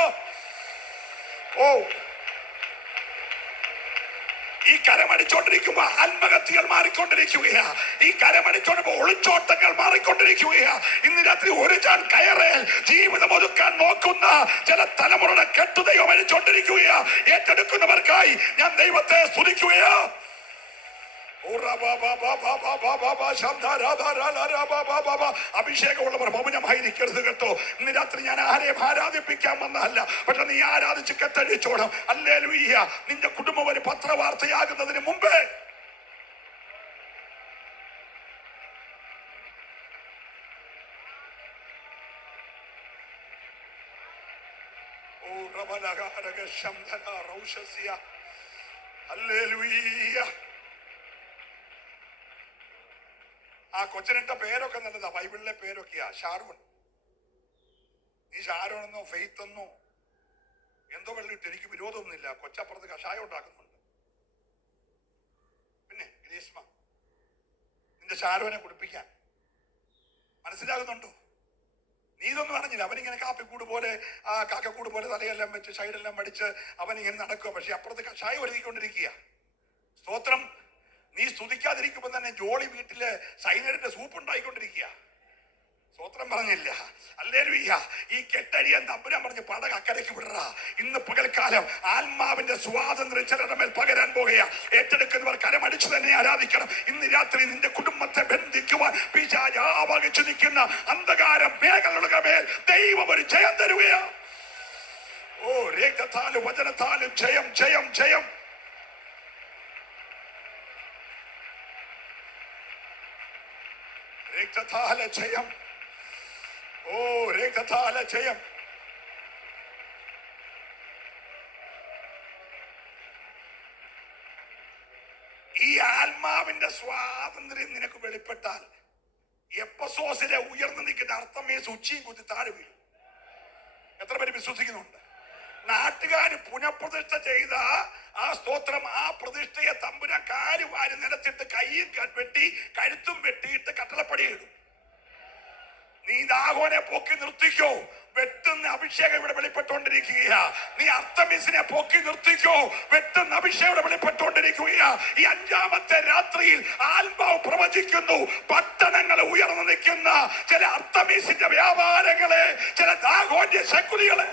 ഓ, ഈ കരമടിച്ചോണ്ടിരിക്കുമ്പോ ആത്മഹത്യകൾ മാറിക്കൊണ്ടിരിക്കുകയാ. ഈ കരമടിച്ചോണ്ടിരിക്കുമ്പോ ഒളിച്ചോട്ടങ്ങൾ മാറിക്കൊണ്ടിരിക്കുകയാ. ഇന്ന് രാത്രി ഒരു ചാൻ കയറേൽ ജീവിതം ഒതുക്കാൻ നോക്കുന്ന ചില തലമുറയുടെ കെട്ടുദൈവം അടിച്ചോണ്ടിരിക്കുകയാ. ഏറ്റെടുക്കുന്നവർക്കായി ഞാൻ ദൈവത്തെ സ്തുതിക്കുകയാ. അഭിഷേകമുള്ളവർ മൗനമായിരിക്കരുത് കേട്ടോ. ഇന്ന് രാത്രി ഞാൻ ആരെയും ആരാധിപ്പിക്കാൻ വന്നതല്ല, പക്ഷെ നീ ആരാധിച്ച് കെട്ടഴിച്ചോണം. ഹല്ലേലൂയ. നിന്റെ കുടുംബം ഒരു പത്രവാർത്തയാകുന്നതിന് മുമ്പേ ആ കൊച്ചിനിട്ട പേരൊക്കെ നല്ലതാ, ബൈബിളിലെ പേരൊക്കെയാ. ഷാരോൺ. നീ ഷാരോണെന്നോ ഫെയ്ത്ത് എന്നോ എന്തോ വെള്ളിട്ട് എനിക്ക് വിരോധമൊന്നുമില്ല. കൊച്ചപ്പുറത്ത് കഷായം ഉണ്ടാക്കുന്നുണ്ട്. പിന്നെ ഗ്രീഷ്മ, നിന്റെ ഷാരോനെ കുടിപ്പിക്കാൻ മനസ്സിലാകുന്നുണ്ടോ? നീ ഇതൊന്നും അറിഞ്ഞില്ല. അവനിങ്ങനെ കാപ്പിക്കൂട് പോലെ കാക്കക്കൂട് പോലെ തലയെല്ലാം വെച്ച് സൈഡെല്ലാം മടിച്ച് അവനിങ്ങനെ നടക്കുക. പക്ഷെ അപ്പുറത്ത് കഷായം ഒരുക്കിക്കൊണ്ടിരിക്കുക. സ്തോത്രം. നീ സ്തുതിക്കാതിരിക്കുമ്പോൾ തന്നെ ജോളി വീട്ടില് സൈനഡിന്റെ സൂപ്പ് ഉണ്ടായിക്കൊണ്ടിരിക്കുക. സ്തോത്രം പറഞ്ഞില്ല. ഹല്ലേലൂയ. ഈ കെട്ടഴിയാൻ തമ്പുരാൻ പറഞ്ഞ് പടക അക്കരയ്ക്ക് വിടറ. ഇന്ന് പകൽക്കാലം ആത്മാവിന്റെ സ്വാതന്ത്ര്യം ചിലരുടെ മേൽ പകരാൻ പോകുക. ഏറ്റെടുക്കുന്നവർ കരമടിച്ചു തന്നെ ആരാധിക്കണം. ഇന്ന് രാത്രി നിന്റെ കുടുംബത്തെ ബന്ധിക്കുവാൻ പിശാച് ആവഹിച്ചു നിൽക്കുന്ന അന്ധകാര മേഖലകളുടെ മേൽ ദൈവം ഒരു ജയം തരുകയാ. ഓ, രക്തത്താലും വചനത്താലും ജയം ജയം ജയം. രക്തത്താല ജയം. ഓ, രക്തത്താല ജയം. ഈ ആത്മാവിന്റെ സ്വാതന്ത്ര്യം നിനക്ക് വെളിപ്പെട്ടാൽ എപ്പസോസിലെ ഉയർന്നു നിൽക്കുന്ന അർത്തമേസ് ഉച്ചയും കുത്തി താഴെ വീഴും. എത്ര പേര് വിശ്വസിക്കുന്നുണ്ട്? നാട്ടുകാര് പുനഃപ്രതിഷ്ഠ ചെയ്ത ആ സ്തോത്രം, ആ പ്രതിഷ്ഠയെ തമ്പുരാൻ കാലുവാരി നിലത്തിട്ട് കയ്യും വെട്ടി കഴുത്തും വെട്ടിയിട്ട് കട്ടളപ്പടിയിടും. നീ ദാഗോനെ പൊക്കി നിർത്തിക്കോ. വെട്ടുന്ന അഭിഷേകം ഇവിടെ വെളിപ്പെട്ടുകൊണ്ടിരിക്കുകയാ. നീ അർത്തമിസിനെ പൊക്കി നിർത്തിക്കോ. വെട്ടുന്ന അഭിഷേകം ഇവിടെ വെളിപ്പെട്ടുകൊണ്ടിരിക്കുകയാ. ഈ 5-ാമത്തെ രാത്രിയിൽ ആത്മാവ് പ്രവചിക്കുന്നു. പട്ടണങ്ങൾ ഉയർന്നു നിൽക്കുന്ന ചില അർത്തമിസിന്റെ വ്യാപാരങ്ങളെ, ചില ദാഗോന്റെ ശക്തികളെ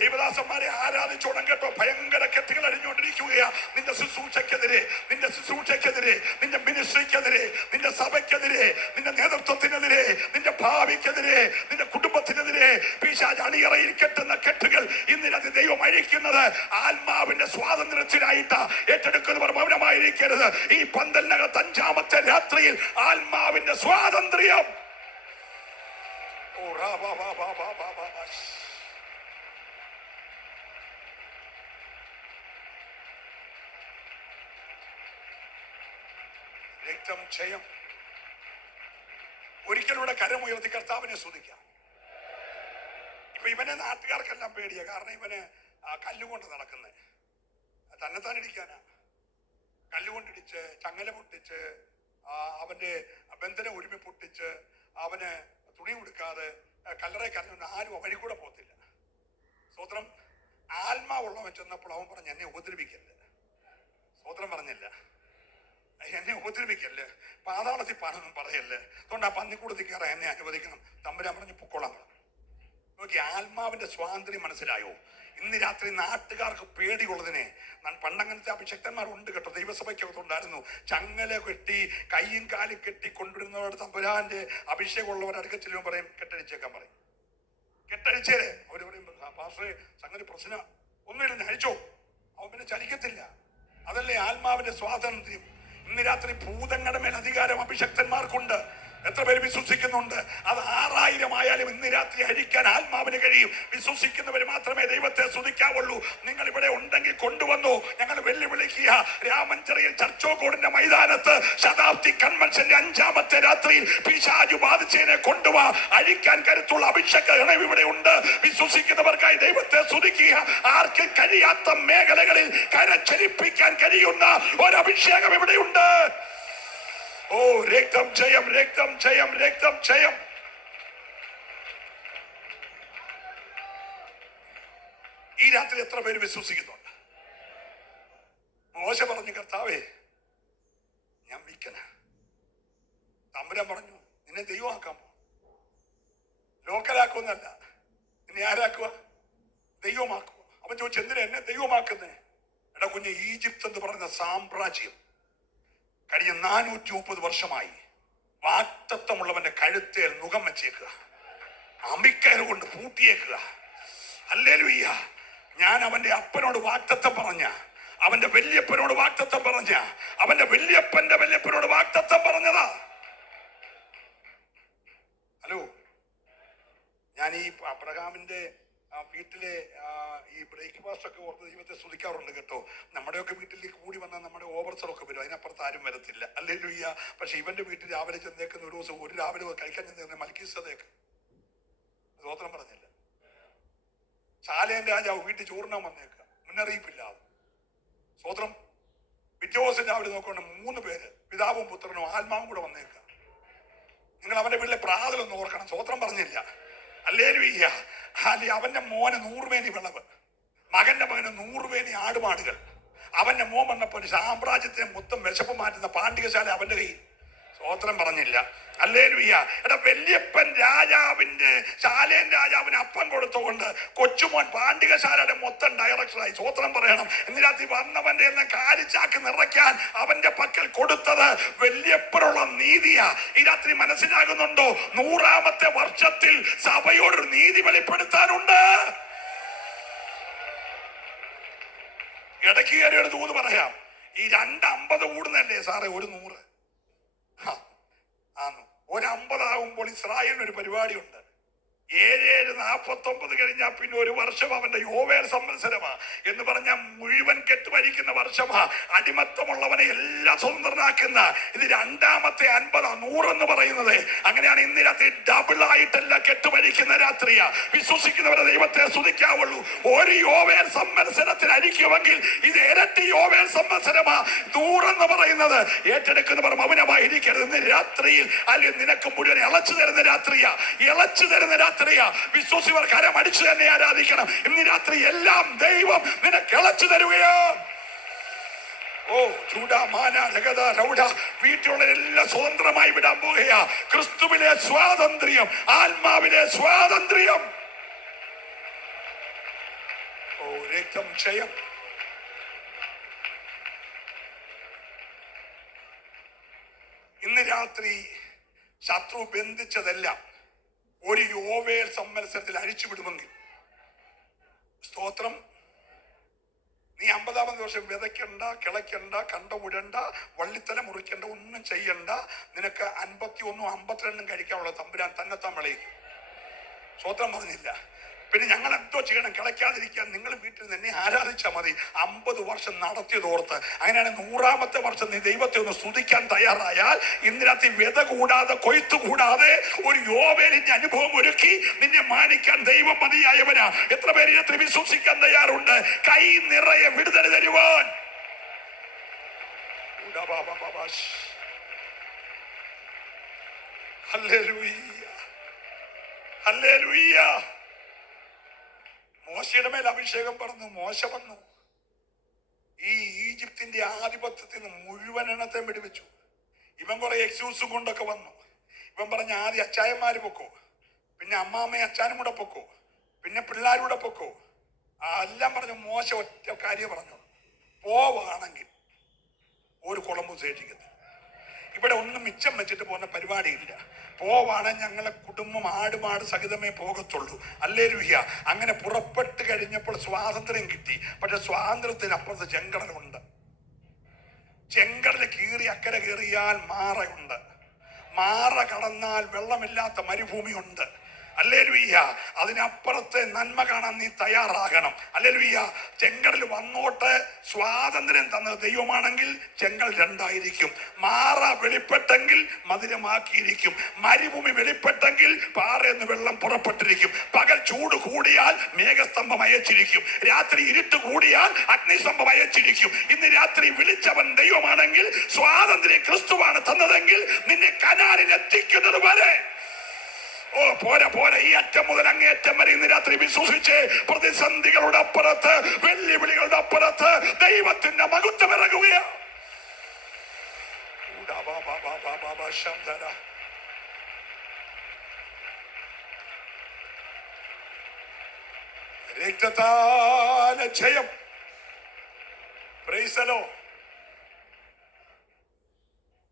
ദൈവദാസന്മാരെ ആരാധിച്ചോണം കേട്ടോ. ഭയങ്കര കെട്ടുകൾ അടിഞ്ഞുകൊണ്ടിരിക്കുകയാ. നിന്റെ ശുശ്രൂഷയ്ക്കെതിരെ, നിന്റെ ശുശ്രൂഷയ്ക്കെതിരെ, നിന്റെ മിനിസ്ട്രിക്കെതിരെ, നിന്റെ സഭയ്ക്കെതിരെ, നിന്റെ നേതൃത്വത്തിനെതിരെ, നിന്റെ ഭാവിക്കെതിരെ, നിന്റെ കുടുംബത്തിനെതിരെ പിശാച് അണിയറയിൽ കെട്ടുന്ന കെട്ടുകൾ ഇന്നിനത് ദൈവം അഴിക്കുന്നത് ആത്മാവിന്റെ സ്വാതന്ത്ര്യത്തിനായിട്ട്. ഏറ്റെടുക്കുന്നവർ മൗനമായിരിക്കരുത്. ഈ പന്തലിനകത്ത് 5-ാമത്തെ രാത്രിയിൽ ആത്മാവിന്റെ സ്വാതന്ത്ര്യം. രക്തം ജയം. ഒരിക്കലൂടെ കരമുയർത്തി കർത്താവിനെ സ്തുതിക്കാം. ഇപ്പൊ ഇവനെ നാട്ടുകാർക്കെല്ലാം പേടിയാ. കാരണം ഇവന് കല്ലുകൊണ്ട് നടക്കുന്നത് തന്നെത്താൻ ഇടിക്കാനാ. കല്ലുകൊണ്ടിടിച്ച്, ചങ്ങല പൊട്ടിച്ച്, അവന്റെ ബന്ധനം ഒരുമി പൊട്ടിച്ച്, അവന് തുണി കൊടുക്കാതെ കല്ലറ കരഞ്ഞൊന്നും ആരും വഴി കൂടെ പോകത്തില്ല. സ്തോത്രം. ആത്മാവുള്ളവൻ ചെന്നപ്പോൾ അവൻ പറഞ്ഞ് എന്നെ ഉപദ്രവിക്കരുത്. സ്തോത്രം പറഞ്ഞില്ല. എന്നെ ഉപദ്രവിക്കല്ലേ, പാതാളത്തിൽ പാനൊന്നും പറയല്ലേ, അതുകൊണ്ട് ആ പന്നിക്കൂടത്തിൽ കയറാൻ എന്നെ അനുവദിക്കണം. തമ്പുരാൻ പറഞ്ഞു പൊക്കോളാം. നോക്കി, ആത്മാവിന്റെ സ്വാതന്ത്ര്യം മനസ്സിലായോ? ഇന്ന് രാത്രി നാട്ടുകാർക്ക് പേടിയുള്ളതിനെ, പണ്ടങ്ങനത്തെ അഭിഷക്തന്മാരുണ്ട് കേട്ടോ, ദൈവസഭയ്ക്കകത്തുണ്ടായിരുന്നു. ചങ്ങല കെട്ടി കയ്യും കാലും കെട്ടി കൊണ്ടുവരുന്നവരുടെ തമ്പുരാന്റെ അഭിഷേകമുള്ളവർ അടുക്ക ചെല്ലുമ്പോൾ പറയും കെട്ടടിച്ചേക്കാൻ പറയും. കെട്ടടിച്ചേരെ അവര് പറയും പാസ്റ്ററെ സംഗതി പ്രശ്നം ഒന്നുമില്ല, അഴിച്ചോ. അവൻ പിന്നെ ചലിക്കത്തില്ല. അതല്ലേ ആത്മാവിന്റെ സ്വാതന്ത്ര്യം. ഇന്ന് രാത്രി ഭൂതങ്ങളുടെ മേൽ അധികാരം അഭിഷക്തന്മാർക്കുണ്ട്. എത്ര പേര് വിശ്വസിക്കുന്നുണ്ട്? അത് 6000 ആയാലും ഇന്ന് രാത്രി അഴിക്കാൻ ആത്മാവിന് കഴിയും. വിശ്വസിക്കുന്നവർ മാത്രമേ ദൈവത്തെ സ്തുതിക്കാവുള്ളൂ. നിങ്ങൾ ഇവിടെ ഉണ്ടെങ്കിൽ കൊണ്ടുവന്നു. ഞങ്ങൾ വെല്ലുവിളിക്കുക. രാമഞ്ചിറയിൽ ചർച്ചോകോടിന്റെ മൈതാനത്ത് ശതാബ്ദി കൺവെൻഷന്റെ 5ാമത്തെ രാത്രിയിൽ പിശാചു ബാധിച്ചതിനെ കൊണ്ടുവാ. അഴിക്കാൻ കരുത്തുള്ള അഭിഷേകം ഇവിടെ ഉണ്ട്. വിശ്വസിക്കുന്നവർക്കായി ദൈവത്തെ സ്തുതിക്കുക. ആർക്ക് കഴിയാത്ത മേഖലകളിൽ കരച്ചരിപ്പിക്കാൻ കഴിയുന്ന ഒരു അഭിഷേകം ഇവിടെയുണ്ട്. ഓ, രക്തം ജയം, രക്തം ജയം, രക്തം ജയം. ഈ രാത്രി എത്ര പേര് വിശ്വസിക്കുന്നുണ്ട്? മോശ പറഞ്ഞു, കർത്താവേ ഞാൻ വിക്കന. തമ്പുരാൻ പറഞ്ഞു, നിന്നെ ദൈവമാക്കാൻ പോ. ലോക്കലാക്കുമെന്നല്ല, നിന്നെ ആരാക്കുക? ദൈവമാക്കുക. അവൻ ചോദിച്ചു, എന്തിനാ എന്നെ ദൈവമാക്കുന്നേ? എടാ കുഞ്ഞ്, ഈജിപ്ത് എന്ന് പറയുന്ന സാമ്രാജ്യം കഴിഞ്ഞ 430 വർഷമായി വാക്തത്വമുള്ളവന്റെ കഴുത്തേൽ മുഖം വെച്ചേക്കുക, അമ്മിക്കയർ കൊണ്ട് പൂട്ടിയേക്കുക. ഹല്ലേലൂയ. ഞാൻ അവന്റെ അപ്പനോട് വാക്തത്വം പറഞ്ഞ, അവന്റെ വല്യപ്പനോട് വാക്തത്വം പറഞ്ഞ, അവന്റെ വല്യപ്പന്റെ വല്യപ്പനോട് വാക്തത്വം പറഞ്ഞതാ. ഹലോ, ഞാൻ ഈ അബ്രഹാമിന്റെ വീട്ടിലെ ഈ ബ്രേക്ക്ഫാസ്റ്റ് ഒക്കെ ഓർത്ത് ദൈവത്തെ സ്തുതിക്കാറുണ്ട് കേട്ടോ. നമ്മുടെയൊക്കെ വീട്ടിലേക്ക് കൂടി വന്നാൽ നമ്മുടെ ഓവർസറൊക്കെ വരും, അതിനപ്പുറത്ത് ആരും വരത്തില്ല. ഹല്ലേലൂയ. പക്ഷെ ഇവന്റെ വീട്ടിൽ രാവിലെ ചെന്നേക്കുന്ന ഒരു ദിവസം ഒരു രാവിലെ കഴിക്കാൻ ചെന്നേക്കുന്ന മൽക്കീസദേക്ക് സ്തോത്രം പറഞ്ഞില്ല. ശാലേൻ രാജാവ് വീട്ടിൽ ചോറിനാൻ വന്നേക്കുക, മുന്നറിയിപ്പില്ലാതെ. സ്തോത്രം. പിറ്റേ ദിവസം രാവിലെ നോക്കണം 3 പേര്, പിതാവും പുത്രനും ആത്മാവും കൂടെ വന്നേക്കുക. നിങ്ങൾ അവന്റെ വീട്ടിലെ പ്രാതലൊന്നും ഓർക്കണം. സ്തോത്രം പറഞ്ഞില്ല. ഹല്ലേലൂയ. അവന്റെ മോന് 100 വേനി വിളവ്, മകന്റെ മകന് 100 വേനി ആടുമാടുകൾ. അവന്റെ മോൻ വന്നപ്പോൾ സാമ്രാജ്യത്തെ മൊത്തം വിശപ്പ് മാറ്റുന്ന പാണ്ഡികശാല അവന്റെ കയ്യിൽ. സ്തോത്രം പറഞ്ഞില്ല. ഹല്ലേലൂയ. എടാ, വല്യപ്പൻ രാജാവിന്റെ ശാലേൻ രാജാവിന് അപ്പം കൊടുത്തുകൊണ്ട് കൊച്ചുമോൻ പാണ്ഡികശാലയുടെ മൊത്തം ഡയറക്ടറായി. സ്തോത്രം പറയണം. എന്നിരാത്രി വന്നവന്റെ എന്ന കാലിച്ചാക്ക് നിറയ്ക്കാൻ അവന്റെ പക്കൽ കൊടുത്തത് വല്യപ്പനുള്ള നീതിയാ. ഈ രാത്രി മനസ്സിലാകുന്നുണ്ടോ? 100ാമത്തെ വർഷത്തിൽ സഭയോടൊരു നീതി വെളിപ്പെടുത്താനുണ്ട്. ഇടയ്ക്ക് കയറി ഒരു ദൂത് പറയാം. ഈ 250 കൂടുന്നല്ലേ സാറേ ഒരു 100? ഒരു 50 ആകുമ്പോൾ ഇസ്രായേലിന് ഒരു പരിപാടിയുണ്ട്. 7:49 കഴിഞ്ഞാൽ പിന്നെ ഒരു വർഷം അവന്റെ യോവേൽ സംവത്സരമാ എന്ന് പറഞ്ഞാൽ മുഴുവൻ കെട്ടുഭരിക്കുന്ന വർഷമാ. അടിമത്തമുള്ളവനെ എല്ലാം സ്വതന്ത്രനാക്കുന്ന. ഇത് 2ാമത്തെ 50, 100 എന്ന് പറയുന്നത്. അങ്ങനെയാണ് ഇന്ന് രാത്രി ഡബിൾ ആയിട്ടല്ല കെട്ടുഭരിക്കുന്ന രാത്രിയാ. വിശ്വസിക്കുന്നവരെ ദൈവത്തെ സ്തുതിക്കാവുള്ളൂ. ഒരു യോവേൽ സംവത്സരത്തിന് അരിക്കുമെങ്കിൽ ഇത് ഇരട്ടി യോവേൽ സംവത്സരമാ. 100 എന്ന് പറയുന്നത് ഏറ്റെടുക്കുന്നവർ മൗനമായിരിക്കരുത്. ഇന്ന് രാത്രിയിൽ അല്ലെങ്കിൽ നിനക്ക് മുഴുവൻ ഇളച്ചു തരുന്ന രാത്രിയാ, ഇളച്ചു തരുന്ന രാത്രി. വിശ്വസിവർ കരം അടിച്ചു തന്നെ ആരാധിക്കണം. ഇന്ന് രാത്രി എല്ലാം ദൈവം നിനക്ക് ഇളച്ചു തരുകയോ. ഓ വീട്ടിലുള്ള എല്ലാം സ്വതന്ത്രമായി വിടാൻ പോകുകയാ. ക്രിസ്തുവിലെ സ്വാതന്ത്ര്യം, ആത്മാവിലെ സ്വാതന്ത്ര്യം. ഓ, രക്തം ജയം. ഇന്ന് രാത്രി ശത്രു ബന്ധിച്ചതെല്ലാം ഒരു യോവേൽ സംവത്സരത്തിൽ അഴിച്ചുവിടുമെങ്കിൽ, സ്തോത്രം, നീ 50ാമത്തെ വർഷം വിതയ്ക്കണ്ട, കിളയ്ക്കണ്ട, കണ്ടമുഴണ്ട, വള്ളിത്തല മുറിക്കണ്ട, ഒന്നും ചെയ്യണ്ട. നിനക്ക് 51, 52 കഴിക്കാനുള്ള തമ്പുരാൻ തന്നെത്താൻ വിളയിക്കും. സ്തോത്രം പറഞ്ഞില്ല. പിന്നെ ഞങ്ങൾ എന്തോ ചെയ്യണം? കിളയ്ക്കാതിരിക്കാൻ നിങ്ങൾ വീട്ടിൽ നിന്നെ ആരാധിച്ചാൽ മതി. 50 വർഷം നടത്തിയതോർത്ത്. അങ്ങനെയാണ് 100ാമത്തെ വർഷം നീ ദൈവത്തെ ഒന്ന് സ്തുതിക്കാൻ തയ്യാറായാൽ ഇന്ന് രാത്രി വിത കൂടാതെ, കൊയ്ത്തു കൂടാതെ ഒരു യോവേലിന്റെ അനുഭവം ഒരുക്കി നിന്നെ മാനിക്കാൻ ദൈവം മതിയായവനാ. എത്ര പേര് രാത്രി വിശ്വസിക്കാൻ തയ്യാറുണ്ട്? കൈ നിറയെ വിടുതൽ തരുവാൻ. Hallelujah, hallelujah. മോശയുടെ മേൽ അഭിഷേകം പറഞ്ഞു. മോശ വന്നു. ഈ ഈജിപ്തിന്റെ ഇരുട്ടിന്റെ ആധിപത്യത്തിൽ നിന്ന് മുഴുവൻ എണ്ണത്തെ വിടുവിച്ചു. ഇവൻ കുറെ എക്സ്ക്യൂസും കൊണ്ടൊക്കെ വന്നു. ഇവൻ പറഞ്ഞ ആദ്യം അച്ചായന്മാര് പൊക്കോ, പിന്നെ അമ്മാമ്മയും അച്ചാനും കൂടെ പൊക്കോ, പിന്നെ പിള്ളേരൂടെ പൊക്കോ. എല്ലാം പറഞ്ഞു. മോശ ഒറ്റ കാര്യം പറഞ്ഞു, പോവാണെങ്കിൽ ഒരു കുളമ്പും ശേഷിക്കത്തില്ല. ഇവിടെ ഒന്നും മിച്ചം വെച്ചിട്ട് പോകുന്ന പരിപാടിയില്ല. പോവാണെങ്കിൽ ഞങ്ങളെ കുടുംബം ആടുമാട് സഹിതമേ പോകത്തുള്ളൂ. ഹല്ലേലൂയ. അങ്ങനെ പുറപ്പെട്ട് കഴിഞ്ഞപ്പോൾ സ്വാതന്ത്ര്യം കിട്ടി. പക്ഷെ സ്വാതന്ത്ര്യത്തിന് അപ്പുറത്ത് ചെങ്കടലുണ്ട്. ചെങ്കടൽ കീറി അക്കരെ കയറിയാൽ മാറയുണ്ട്. മാറ കടന്നാൽ വെള്ളമില്ലാത്ത മരുഭൂമിയുണ്ട്. ഹല്ലേലൂയ. അതിനപ്പുറത്തെ നന്മ കാണാൻ നീ തയ്യാറാകണം. ഹല്ലേലൂയ. ചെങ്കടൽ വന്നോട്ട് സ്വാതന്ത്ര്യം തന്നത് ദൈവമാണെങ്കിൽ ചെങ്കൽ രണ്ടായിരിക്കും. മാറ വെളിപ്പെട്ടെങ്കിൽ മധുരമാക്കിയിരിക്കും. മരുഭൂമി വെളിപ്പെട്ടെങ്കിൽ പാറയെന്ന് വെള്ളം പുറപ്പെട്ടിരിക്കും. പകൽ ചൂട് കൂടിയാൽ മേഘസ്തംഭം അയച്ചിരിക്കും. രാത്രി ഇരുട്ട് കൂടിയാൽ അഗ്നിസ്തംഭം അയച്ചിരിക്കും. ഇന്ന് രാത്രി വിളിച്ചവൻ ദൈവമാണെങ്കിൽ, സ്വാതന്ത്ര്യം ക്രിസ്തുവാണ് തന്നതെങ്കിൽ നിന്നെ കനാലിൽ എത്തിക്കുന്നത് വരെ പോരാ. ഈ അറ്റം മുതൽ അങ്ങേയറ്റം വരെ ഇന്ന് രാത്രി വിശ്വസിച്ച് പ്രതിസന്ധികളുടെ അപ്പുറത്ത്, വെല്ലുവിളികളുടെ അപ്പുറത്ത് ദൈവത്തിന്റെ മഹത്വം ഇറങ്ങുകയാണ്. രക്തത്താൽ ജയം. Price the Lord.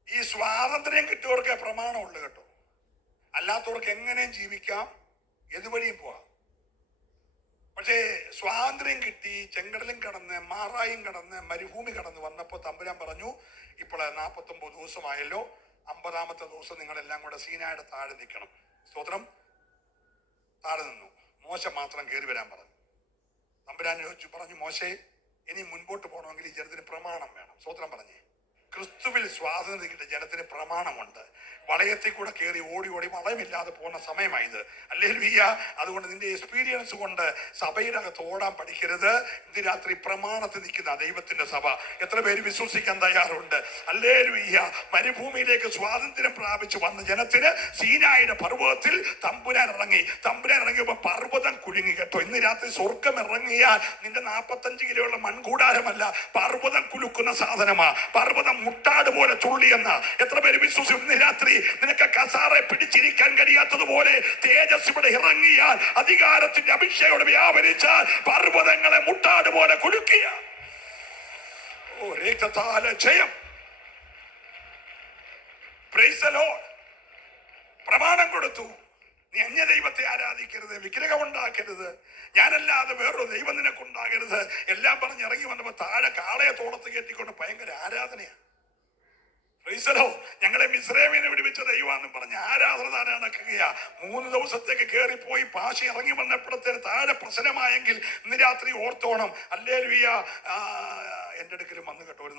ഈ സ്വാതന്ത്ര്യം കിട്ടിയവർക്ക് പ്രമാണമുള്ളു കേട്ടോ. അല്ലാത്തവർക്ക് എങ്ങനെയും ജീവിക്കാം, ഏതുവഴിയും പോവാം. പക്ഷേ സ്വാതന്ത്ര്യം കിട്ടി ചെങ്കടലും കടന്ന് മാറായും കടന്ന് മരുഭൂമി കടന്ന് വന്നപ്പോൾ തമ്പുരാൻ പറഞ്ഞു, ഇപ്പോൾ 49 ദിവസമായല്ലോ, 50ാമത്തെ ദിവസം നിങ്ങളെല്ലാം കൂടെ സീനായുടെ താഴെ നിൽക്കണം. സ്തോത്രം. താഴെ നിന്നു. മോശ മാത്രം കയറി വരാൻ പറഞ്ഞു. തമ്പുരാൻ പറഞ്ഞു, മോശേ ഇനി മുൻപോട്ട് പോകണമെങ്കിൽ ഈ ജനത്തിന് പ്രമാണം വേണം. സ്തോത്രം പറഞ്ഞേ. ക്രിസ്തുവിൽ സ്വാതന്ത്ര്യം കിട്ടിയ ജനത്തിന് പ്രമാണമുണ്ട്. വളയത്തിൽ കൂടെ കയറി ഓടി വളയമില്ലാതെ പോകുന്ന സമയമായത്. ഹല്ലേലൂയ. അതുകൊണ്ട് നിന്റെ എക്സ്പീരിയൻസ് കൊണ്ട് സഭയുടെ അകത്ത് ഓടാൻ പഠിക്കരുത്. ഇന്ന് രാത്രി പ്രമാണത്തിൽ നിൽക്കുന്ന ദൈവത്തിന്റെ സഭ എത്ര പേര് വിശ്വസിക്കാൻ തയ്യാറുണ്ട്? ഹല്ലേലൂയ. മരുഭൂമിയിലേക്ക് സ്വാതന്ത്ര്യം പ്രാപിച്ചു വന്ന ജനത്തിന് സീനായുടെ പർവ്വതത്തിൽ തമ്പുരാൻ ഇറങ്ങിയപ്പോ പർവ്വതം കുലുങ്ങി കേട്ടോ. ഇന്ന് രാത്രി സ്വർഗം ഇറങ്ങിയാൽ നിന്റെ 45 കിലോയുള്ള മൺകൂടാരമല്ല, പർവ്വതം കുലുക്കുന്ന സാധനമാ. പർവ്വതം മുട്ടാട് പോലെ തുള്ളിയെന്ന എത്ര പേര് വിശ്വസിക്കും? ഇന്ന് രാത്രി നിനക്ക് കസാറെ പിടിച്ചിരിക്കാൻ കഴിയാത്തതുപോലെ തേജസ് ഇവിടെ ഇറങ്ങിയാൽ, അധികാരത്തിന്റെ അഭിഷേകം വ്യാപരിച്ചാൽ പർവ്വതങ്ങളെ മുട്ടാട് പോലെ കുലുക്കിയ രക്തത്താൽ ജയം. Price the Lord. പ്രമാണം കൊടുത്തു, നീ അന്യ ദൈവത്തെ ആരാധിക്കരുത്, വിഗ്രഹം ഉണ്ടാക്കരുത്, ഞാനല്ലാതെ വേറൊരു ദൈവം നിനക്കുണ്ടാകരുത് എല്ലാം പറഞ്ഞ് ഇറങ്ങി വന്നപ്പോ താഴെ കാളയെ തോളത്ത് കയറ്റിക്കൊണ്ട് ഭയങ്കര ആരാധനയാണ്. ഞങ്ങളെ മിസ്രൈമിനെ വിടുവിച്ച ദൈവമാണെന്ന് പറഞ്ഞ് ആരാധന നടക്കുകയാ. 3 ദിവസത്തേക്ക് കയറിപ്പോയി പാശി ഇറങ്ങി വന്നപ്പോഴത്തേന് താഴെ പ്രശ്നമായെങ്കിൽ ഇന്ന് രാത്രി ഓർത്തോണം. ഹല്ലേലൂയ. എൻ്റെ അടുക്കലും വന്നു കേട്ടോ ഒരു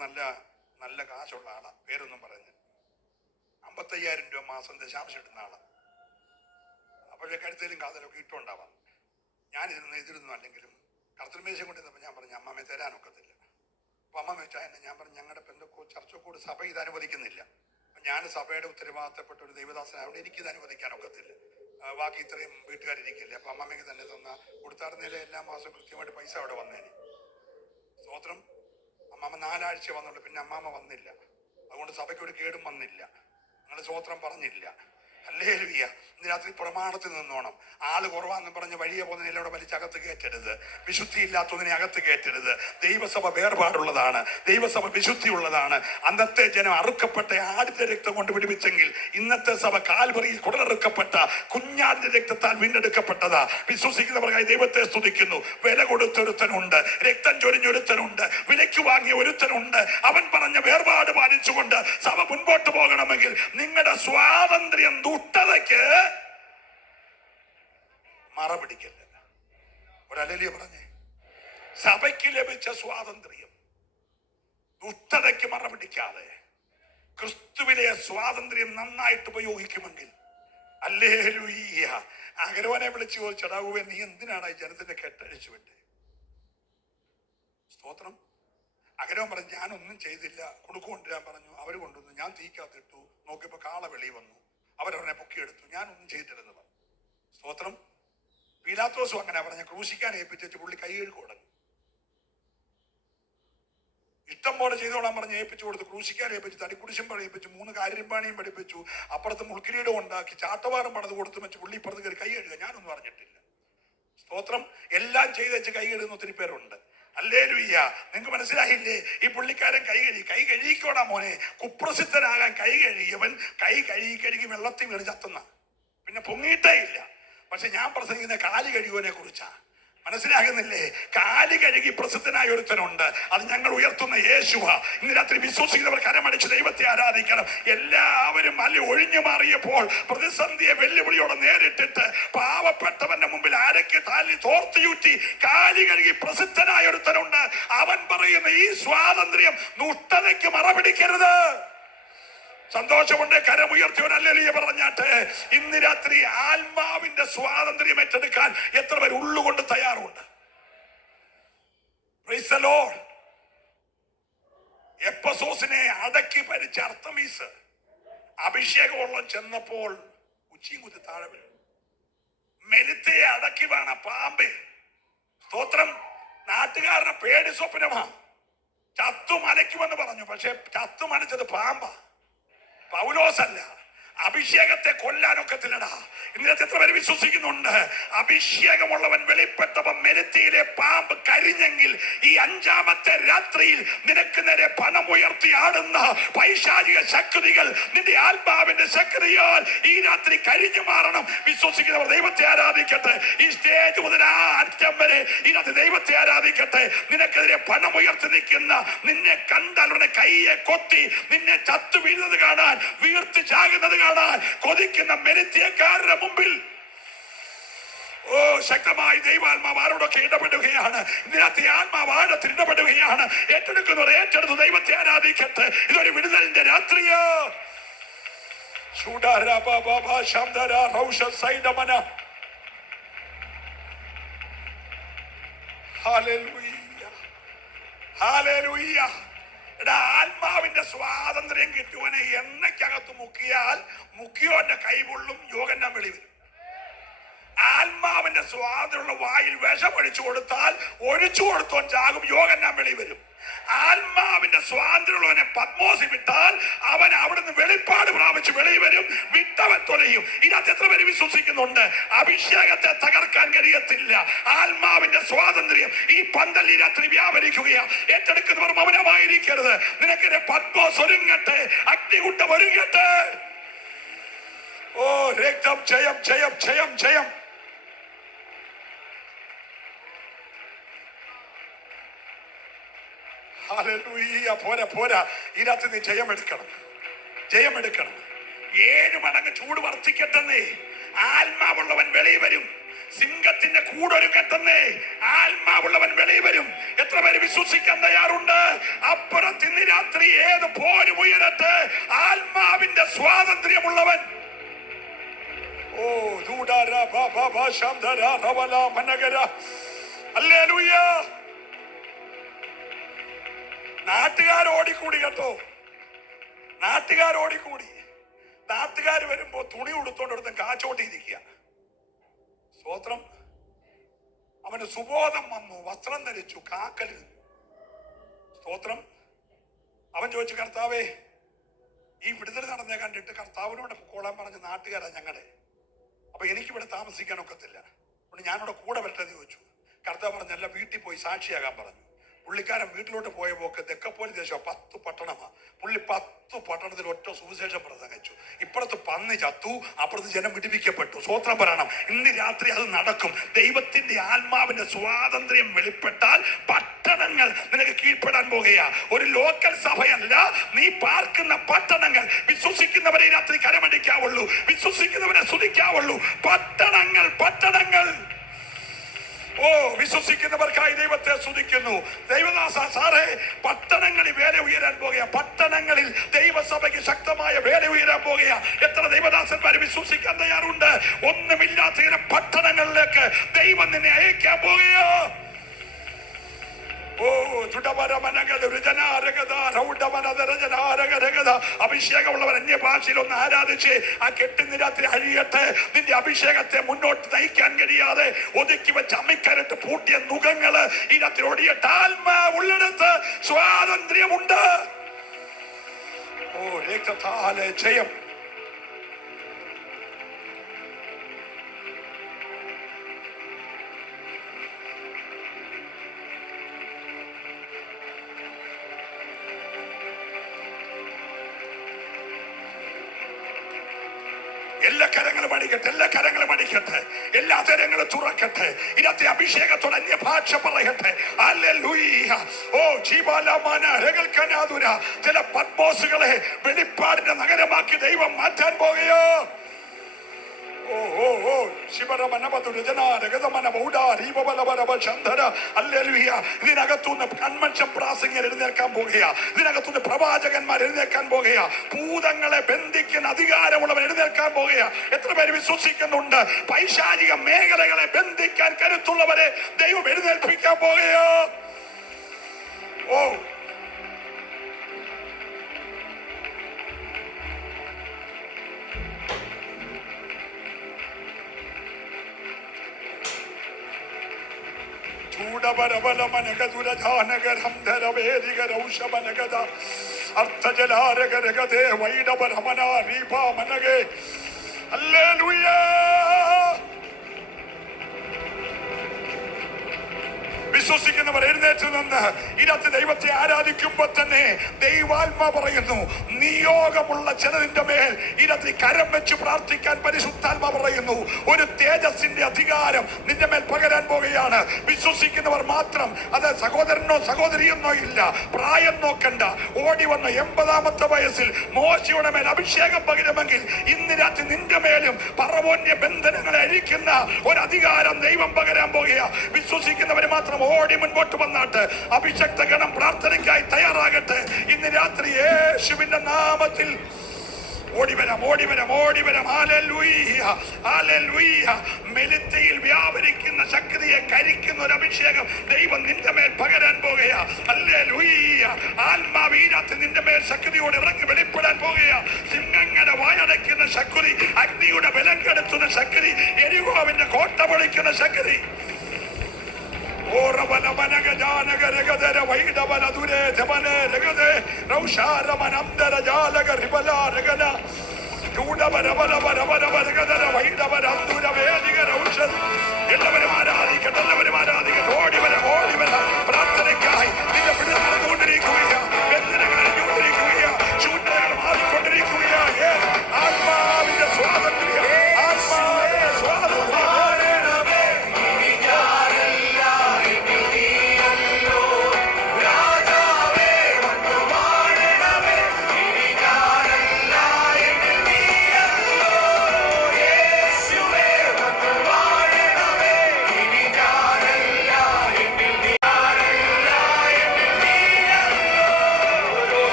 നല്ല കാശുള്ള ആളാ, പേരൊന്നും പറഞ്ഞ് 55,000 രൂപ മാസം ദശാംശം ഇടുന്ന ആളാ. അപ്പോഴേ കഴുത്തേലും കാതലൊക്കെ ഇട്ടുണ്ടാവാം. ഇതിരുന്നു അല്ലെങ്കിലും കർത്തൃമേശം കൊണ്ടിരുന്നപ്പോൾ ഞാൻ പറഞ്ഞു, അമ്മമ്മ തരാനൊക്കത്തില്ല. അപ്പൊ അമ്മ വെച്ചാൽ എന്നെ ഞാൻ പറഞ്ഞു, ഞങ്ങളുടെ പെന്തക്കോ ചർച്ചക്കോട് സഭ ഇത് അനുവദിക്കുന്നില്ല. ഞാൻ സഭയുടെ ഉത്തരവാദിത്തപ്പെട്ട ഒരു ദൈവദാസനായതുകൊണ്ട് എനിക്കിത് അനുവദിക്കാനൊക്കത്തില്ല. ബാക്കി ഇത്രയും വീട്ടുകാരിരിക്കില്ല. അപ്പൊ അമ്മമ്മയ്ക്ക് തന്നെ കൊടുത്താറുന്നതിലെ എല്ലാ മാസവും കൃത്യമായിട്ട് പൈസ അവിടെ വന്നേനെ. സ്തോത്രം. അമ്മാമ്മ 4 ആഴ്ച വന്നുള്ളൂ. പിന്നെ അമ്മാമ്മ വന്നില്ല. അതുകൊണ്ട് സഭയ്ക്ക് ഒരു കേടും വന്നില്ല. നിങ്ങൾ സ്തോത്രം പറഞ്ഞില്ല. ഹല്ലേലൂയ. ഇന്ന് രാത്രി പ്രമാണത്തിൽ നിന്നോണം. ആള് കുറവാന്ന് പറഞ്ഞ് വഴിയെ പോകുന്നതിനെ അവിടെ വലിച്ചകത്ത് കയറ്റരുത്. വിശുദ്ധി ഇല്ലാത്തതിനെ അകത്ത് കയറ്റരുത്. ദൈവസഭ വേർപാടുള്ളതാണ്. ദൈവസഭ വിശുദ്ധിയുള്ളതാണ്. അന്നത്തെ ജനം അറുക്കപ്പെട്ട ആടിന്റെ രക്തം കൊണ്ട് വിടുവിച്ചെങ്കിൽ ഇന്നത്തെ സഭ കാൽവറിയിൽ കുടലെറുക്കപ്പെട്ട കുഞ്ഞാടിന്റെ രക്തത്താൽ വീണ്ടെടുക്കപ്പെട്ടതാ. വിശ്വസിക്കുന്നവർക്കായി ദൈവത്തെ സ്തുതിക്കുന്നു. വില കൊടുത്തൊരുത്തനുണ്ട്, രക്തം ചൊരിഞ്ഞൊരുത്തനുണ്ട്, വിലയ്ക്ക് വാങ്ങിയ ഒരുത്തനുണ്ട്. അവൻ പറഞ്ഞ വേർപാട് പാലിച്ചുകൊണ്ട് സഭ മുൻപോട്ട് പോകണമെങ്കിൽ നിങ്ങളുടെ സ്വാതന്ത്ര്യം ദുഷ്ടതയ്ക്ക് മറ പിടിക്കല്ല. ഒരലലിയ പറഞ്ഞേ, സഭയ്ക്ക് ലഭിച്ച സ്വാതന്ത്ര്യം ദുഷ്ടതയ്ക്ക് മറ പിടിക്കാതെ ക്രിസ്തുവിലെ സ്വാതന്ത്ര്യം നന്നായിട്ട് ഉപയോഗിക്കുമെങ്കിൽ, ഹല്ലേലൂയ. അഗരവനെ വിളിച്ചു ചോദിച്ചടാവുവേ, നീ എന്തിനാണ് ഈ ജനത്തിന്റെ കെട്ടഴിച്ചു വിട്ടേ? സ്തോത്രം. അഗരവൻ പറഞ്ഞു, ഞാനൊന്നും ചെയ്തില്ല, കൊടുക്കൊണ്ടിരാൻ പറഞ്ഞു. അവർ കൊണ്ടുവന്നു, ഞാൻ തീക്കകത്തിട്ടു, നോക്കിയപ്പോ കാള വെളി വന്നു, അവരവനെ പൊക്കിയെടുത്തു, ഞാനൊന്നും ചെയ്തിരുന്നത്. സ്തോത്രം. പീലാത്തോസും അങ്ങനെ പറഞ്ഞ ക്രൂശിക്കാൻ ഏൽപ്പിച്ചു പുള്ളി കൈ കഴുകി തുടങ്ങി. ഇഷ്ടം പോലെ ചെയ്തോളാൻ പറഞ്ഞ് ഏൽപ്പിച്ചു കൊടുത്തു. ക്രൂശിക്കാൻ ഏൽപ്പിച്ചു, തടിക്കുരിശും ഏൽപ്പിച്ചു, 3 കാര്യമ്പാണിയും പഠിപ്പിച്ചു, അപ്പുറത്ത് മുൾക്കിരീടം ഉണ്ടാക്കി, ചാട്ടവാറും പണിത് കൊടുത്തു വെച്ച് പുള്ളി ഇപ്പുറത്ത് കയറി കൈ കഴുകുക. ഞാനൊന്നും അറിഞ്ഞിട്ടില്ല. സ്തോത്രം. എല്ലാം ചെയ്ത് വെച്ച് കൈ കഴുകുന്ന ഒത്തിരി പേരുണ്ട്. ഹല്ലേലൂയ. നിങ്ങൾക്ക് മനസ്സിലായില്ലേ? ഈ പുള്ളിക്കാരൻ കൈ കഴുകിക്കോടാ മോനെ. കുപ്രസിദ്ധനാകാൻ കൈ കഴുകിയവൻ കൈ കഴുകി വെള്ളത്തിൽ വീണ് ചത്തുന്ന, പിന്നെ പൊങ്ങിയിട്ടേ ഇല്ല. പക്ഷെ ഞാൻ പ്രസംഗിക്കുന്ന കാല് കഴുകുവനെ കുറിച്ചാ. മനസ്സിലാകുന്നില്ലേ? കാല് കഴുകി പ്രസിദ്ധനായ ഒരുത്തനുണ്ട്. അത് ഞങ്ങൾ ഉയർത്തുന്ന യേശുവ. ഇന്ന് രാത്രി വിശ്വസിക്കുന്നവർ കരമടിച്ച് ദൈവത്തെ ആരാധിക്കണം. എല്ലാവരും അല്ലെ ഒഴിഞ്ഞു മാറിയപ്പോൾ പ്രതിസന്ധിയെ വെല്ലുവിളിയോടെ നേരിട്ടിട്ട് പാവപ്പെട്ടവന്റെ മുമ്പിൽ അരക്ക് താലി തോർത്തിയൂറ്റി കാലി കഴുകി പ്രസിദ്ധനായ ഒരുത്തനുണ്ട്. അവൻ പറയുന്ന ഈ സ്വാതന്ത്ര്യം നുഷ്ടതയ്ക്ക് മറപിടിക്കരുത്. സന്തോഷമുണ്ട്. കരമുയർത്തിയോൻ ഹല്ലേലൂയ പറഞ്ഞാട്ടെ. ഇന്ന് രാത്രി ആത്മാവിന്റെ സ്വാതന്ത്ര്യം ഏറ്റെടുക്കാൻ എത്ര പേർ ഉള്ളുകൊണ്ട് തയ്യാറുണ്ട്? Praise the Lord. എപ്പസോസിനെ അടക്കി ഭരിച്ച അർത്തമീസ് അഭിഷേകമുള്ള ചെന്നപ്പോൾ ഉച്ചിയും കുത്തി താഴെ വീണു. മെലിത്തയെ അടക്കി വേണ പാമ്പ്. സ്തോത്രം. നാട്ടുകാരനെ പേടി സ്വപ്നമാ. ചത്തു മലയ്ക്കുമെന്ന് പറഞ്ഞു. പക്ഷെ ചത്തു മലച്ചത് പാമ്പാ, പൗലോസല്ല. അഭിഷേകത്തെ കൊല്ലാനൊക്കത്തില്ലടാ. ഇന്നത്തെ എത്ര പേര് വിശ്വസിക്കുന്നുണ്ട്? അഭിഷേകമുള്ളവൻ വെളിപ്പെട്ടവൻ മെരുത്തിയിലെ പാമ്പ് കരിഞ്ഞെങ്കിൽ ഈ 5-ാമത്തെ രാത്രിയിൽ നിനക്ക് നേരെ പണമുയർത്തി ആടുന്ന പൈശാചിക ശക്തികൾ നിന്റെ ആത്മാവിന്റെ ശക്തിയാൽ ഈ രാത്രി കരിഞ്ഞു മാറണം. വിശ്വസിക്കുന്നവർ ദൈവത്തെ ആരാധിക്കട്ടെ. ഈ സ്റ്റേജ് മുതൽ ആ അറ്റം വരെ ഈ രാത്രി ദൈവത്തെ ആരാധിക്കട്ടെ. നിനക്കെതിരെ പണമുയർത്തി നിൽക്കുന്ന നിന്നെ കണ്ടാൽ ഉടനെ കൈയെ കൊത്തി നിന്നെ ചത്തു വീഴുന്നത് കാണാൻ, വീർത്ത് ചാകുന്നത് കാണാൻ കൊതിക്കുന്ന മെരുത്തിയക്കാരുടെ മുമ്പിൽ ശക്തമായി ദൈവാത്മാവ് ആരോടൊക്കെ ഇടപെടുകയാണ്. ഇതിനകത്ത് ആത്മാവ് ആഴത്തിൽ ഇടപെടുകയാണ്. ഏറ്റെടുക്കുന്നവർ ഏറ്റെടുത്ത് ദൈവത്തെ ആരാധിക്കട്ടെ. ഇതൊരു വിടുതലിന്റെ രാത്രിയോ. ആത്മാവിന്റെ സ്വാതന്ത്ര്യം കിട്ടുവനെ എണ്ണയ്ക്കകത്ത് മുക്കിയോന്റെ കൈപൊള്ളും, യോഗന്നാൻ വെളി വരും. ആത്മാവിന്റെ സ്വാതന്ത്ര്യമുള്ള വായിൽ വിഷമൊഴിച്ചു കൊടുത്താൽ ഒഴിച്ചു കൊടുത്തോൻ ചാകും, യോഗന്നാൻ വെളി വരും. ആത്മാവിന്റെ സ്വാതന്ത്ര്യമുള്ളവനെ പത്മോസി വിട്ടാൽ അവൻ അവിടുന്ന് വെളിപ്പാട് പ്രാപിച്ച് വെളി വരും, വിട്ടവൻ തൊലയും. ഇതിനകത്ത് എത്ര പേര് വിശ്വസിക്കുന്നുണ്ട്? അഭിഷേകത്തെ തകർക്കാൻ കഴിയത്തില്ല. ആത്മാവിന്റെ സ്വാതന്ത്ര്യം ഈ പന്തൽ ഈ രാത്രി വ്യാപരിക്കുകയാ. ഏറ്റെടുക്കുന്നവർ മൗനമായിരിക്കരുത്. നിനക്കെതിരെ പത്മോസ് ഒരുങ്ങട്ടെ, അഗ്നികുണ്ഡം ഒരുങ്ങട്ടെ. രക്തം ജയം ജയം ജയം ജയം. ഹല്ലേലൂയ. പോരാ. ഈ രാത്രി നീ ജയമെടുക്കണം. 7 മടങ്ങ് ചൂട് വർദ്ധിക്കട്ടെന്നേ. ആത്മാവുള്ളവൻ വെളി വരും. സിംഹത്തിന്റെ കൂടൊരുക്കട്ടെന്നേ. ആത്മാവുള്ളവൻ വെളി വരും. എത്ര പേര് വിശ്വസിക്കാൻ തയ്യാറുണ്ട്? അപ്പുറത്ത് ഇന്ന് രാത്രി ഏത് പോരും ഉയരട്ടെ. ആത്മാവിന്റെ സ്വാതന്ത്ര്യമുള്ളവൻ ഹല്ലേലൂയ. നാട്ടുകാരോടിക്കൂടി കേട്ടോ. നാട്ടുകാർ വരുമ്പോ തുണി ഉടുത്തോണ്ടെടുത്ത് കാച്ചോട്ടിരിക്കുക. സ്തോത്രം. അവന് സുബോധം വന്നു, വസ്ത്രം ധരിച്ചു, കാക്കൽ. സ്തോത്രം. അവൻ ചോദിച്ചു, കർത്താവേ, ഈ വിടുതൽ നടന്നേ കണ്ടിട്ട് കർത്താവിനോട് പൊക്കോളാൻ പറഞ്ഞ നാട്ടുകാരാ ഞങ്ങളുടെ. അപ്പൊ എനിക്കിവിടെ താമസിക്കാൻ ഒക്കത്തില്ല, അതുകൊണ്ട് ഞാനിവിടെ കൂടെ വരട്ടെന്ന് ചോദിച്ചു. കർത്താവ് പറഞ്ഞല്ല, വീട്ടിൽ പോയി സാക്ഷിയാകാൻ പറഞ്ഞു. പുള്ളിക്കാരൻ വീട്ടിലോട്ട് പോയ പോക്ക് തെക്കപ്പോലി ദേശം 10 പട്ടണമാ. പുള്ളി 10 പട്ടണത്തിൽ ഒറ്റ സുവിശേഷം പ്രസംഗിച്ചു. ഇപ്പുറത്ത് പന്നി ചത്തു, അപ്പുറത്ത് ജനം വിടിവിക്കപ്പെട്ടു. സ്വോത്രം പറയണം. ഇന്ന് രാത്രി അത് നടക്കും. ദൈവത്തിന്റെ ആത്മാവിന്റെ സ്വാതന്ത്ര്യം വെളിപ്പെട്ടാൽ പട്ടണങ്ങൾ നിനക്ക് കീഴ്പ്പെടാൻ പോകുകയാ. ഒരു ലോക്കൽ സഭയല്ല, നീ പാർക്കുന്ന പട്ടണങ്ങൾ. വിശ്വസിക്കുന്നവരെ രാത്രി കരമടിക്കാവുള്ളൂ, വിശ്വസിക്കുന്നവരെ സ്തുതിക്കാവുള്ളൂ. പട്ടണങ്ങൾ. വിശ്വസിക്കുന്നവർക്കായി ദൈവത്തെ സ്തുതിക്കുന്നു. ദൈവദാസ സാറേ, പട്ടണങ്ങളിൽ വേല ഉയരാൻ പോകുക. പട്ടണങ്ങളിൽ ദൈവസഭയ്ക്ക് ശക്തമായ വേല ഉയരാൻ പോകുക. എത്ര ദൈവദാസന്മാർ വിശ്വസിക്കാൻ തയ്യാറുണ്ട്? ഒന്നുമില്ലാത്ത പട്ടണങ്ങളിലേക്ക് ദൈവം നിന്നെ അയക്കാൻ പോകുകയോ. അഭിഷേകമുള്ളവർ അന്യഭാഷയിൽ ഒന്ന് ആരാധിച്ച് ആ കെട്ടുന്ന രാത്രി അഴിയട്ടെ. നിന്റെ അഭിഷേകത്തെ മുന്നോട്ട് നയിക്കാൻ കഴിയാതെ ഒതുക്കി വെച്ച് അമ്മിക്കരട്ട് പൂട്ടിയ നുഖങ്ങള് ഈ രാത്രി ഒടിയട്ടെ. ആത്മാവ് ഉള്ളിടത്ത് സ്വാതന്ത്ര്യമുണ്ട്. ഓ രക്തത്താലെ ജയം. എല്ലാ കരങ്ങളും അടിക്കട്ടെ, എല്ലാ കരങ്ങളും അടിക്കട്ടെ, എല്ലാ തരങ്ങളും തുറക്കട്ടെ. ഇതിനകത്തെ അഭിഷേകത്തോടെ അന്യഭാഷ പറയട്ടെ. ഹല്ലേലൂയ. ഓ ജീവാലമാന രകൽക്കനാതുര. ചില പത്മോസുകളെ വെളിപ്പാടിന്റെ നഗരമാക്കി ദൈവം മാറ്റാൻ പോകുകയോ. ഓ ഓ ഓ ഇതിനകത്തുനിന്ന് കൺവെൻഷൻ പ്രാസംഗികർ എഴുന്നേൽക്കാൻ പോകുക. ഇതിനകത്തുനിന്ന് പ്രവാചകന്മാർ എഴുന്നേൽക്കാൻ പോകുക. ഭൂതങ്ങളെ ബന്ധിക്കുന്ന അധികാരമുള്ളവർ എഴുന്നേൽക്കാൻ പോകുക. എത്ര പേര് വിശ്വസിക്കുന്നുണ്ട്? പൈശാചിക മേഖലകളെ ബന്ധിക്കാൻ കരുത്തുള്ളവരെ ദൈവം എഴുന്നേൽപ്പിക്കാൻ പോകുകയോ. ഓ വിശ്വസിക്കുന്നവർ എഴുന്നേറ്റ് നിന്ന് ഇതിനകത്ത് ദൈവത്തെ ആരാധിക്കുമ്പോൾ തന്നെ ദൈവാത്മാ പറയുന്നു, നിയോഗമുള്ള ചിലതിന്റെ മേൽ ഇതിനകത്ത് കരം വെച്ച് പ്രാർത്ഥിക്കാൻ പരിശുദ്ധാത്മാ പറയുന്നു. ഒരു തേജസ്സിന്റെ അധികാരം നിന്റെ മേൽ പകരാൻ പോകുകയാണ്. വിശ്വസിക്കുന്നവർ മാത്രം. അത് സഹോദരനോ സഹോദരിയെന്നോ ഇല്ല, പ്രായം നോക്കണ്ട. ഓടി വന്ന 80ാമത്തെ വയസ്സിൽ മോശയുടെ മേൽ അഭിഷേകം പകരുമെങ്കിൽ ഇന്ന് രാത്രി നിന്റെ മേലും പറവോന്യ ബന്ധനങ്ങളെ അഴിക്കുന്ന ഒരു അധികാരം ദൈവം പകരാൻ പോകുക. വിശ്വസിക്കുന്നവർ മാത്രം ഓടി മുൻപോട്ട് വന്നാട്ട് അഭിഷക്ത ഗണം പ്രാർത്ഥനയ്ക്കായി തയ്യാറാകട്ടെ. ഇന്ന് രാത്രി യേശുവിന്റെ നാമത്തിൽ ഓടിവരാം, ഓടിവരാം, ഓടിവരാം. Hallelujah, hallelujah. മെലിത്തയിൽ വ്യാപരിക്കുന്ന ശക്തിയെ കരിക്കുന്ന ഒരു അഭിഷേകം ദൈവം നിന്റെ മേൽ പകരാൻ പോകുക. ഹല്ലേലൂയ. ആത്മാവീരാത്ത് നിന്റെ മേൽ ശക്തിയോടെ ഇറങ്ങി വെളിപ്പെടാൻ പോകുക. സിംഹങ്ങളുടെ വായടയ്ക്കുന്ന ശക്തി, അഗ്നിയുടെ ബലം കെടുത്തുന്ന ശക്തി, എരിഹോവിന്റെ കോട്ട പൊളിക്കുന്ന ശക്തി. എല്ലാവരും ആരാധിക്കട്ടെ, എല്ലാവരും ആരാധിക്കട്ടെ. ഓടി വരാം, ഓടി വരാം.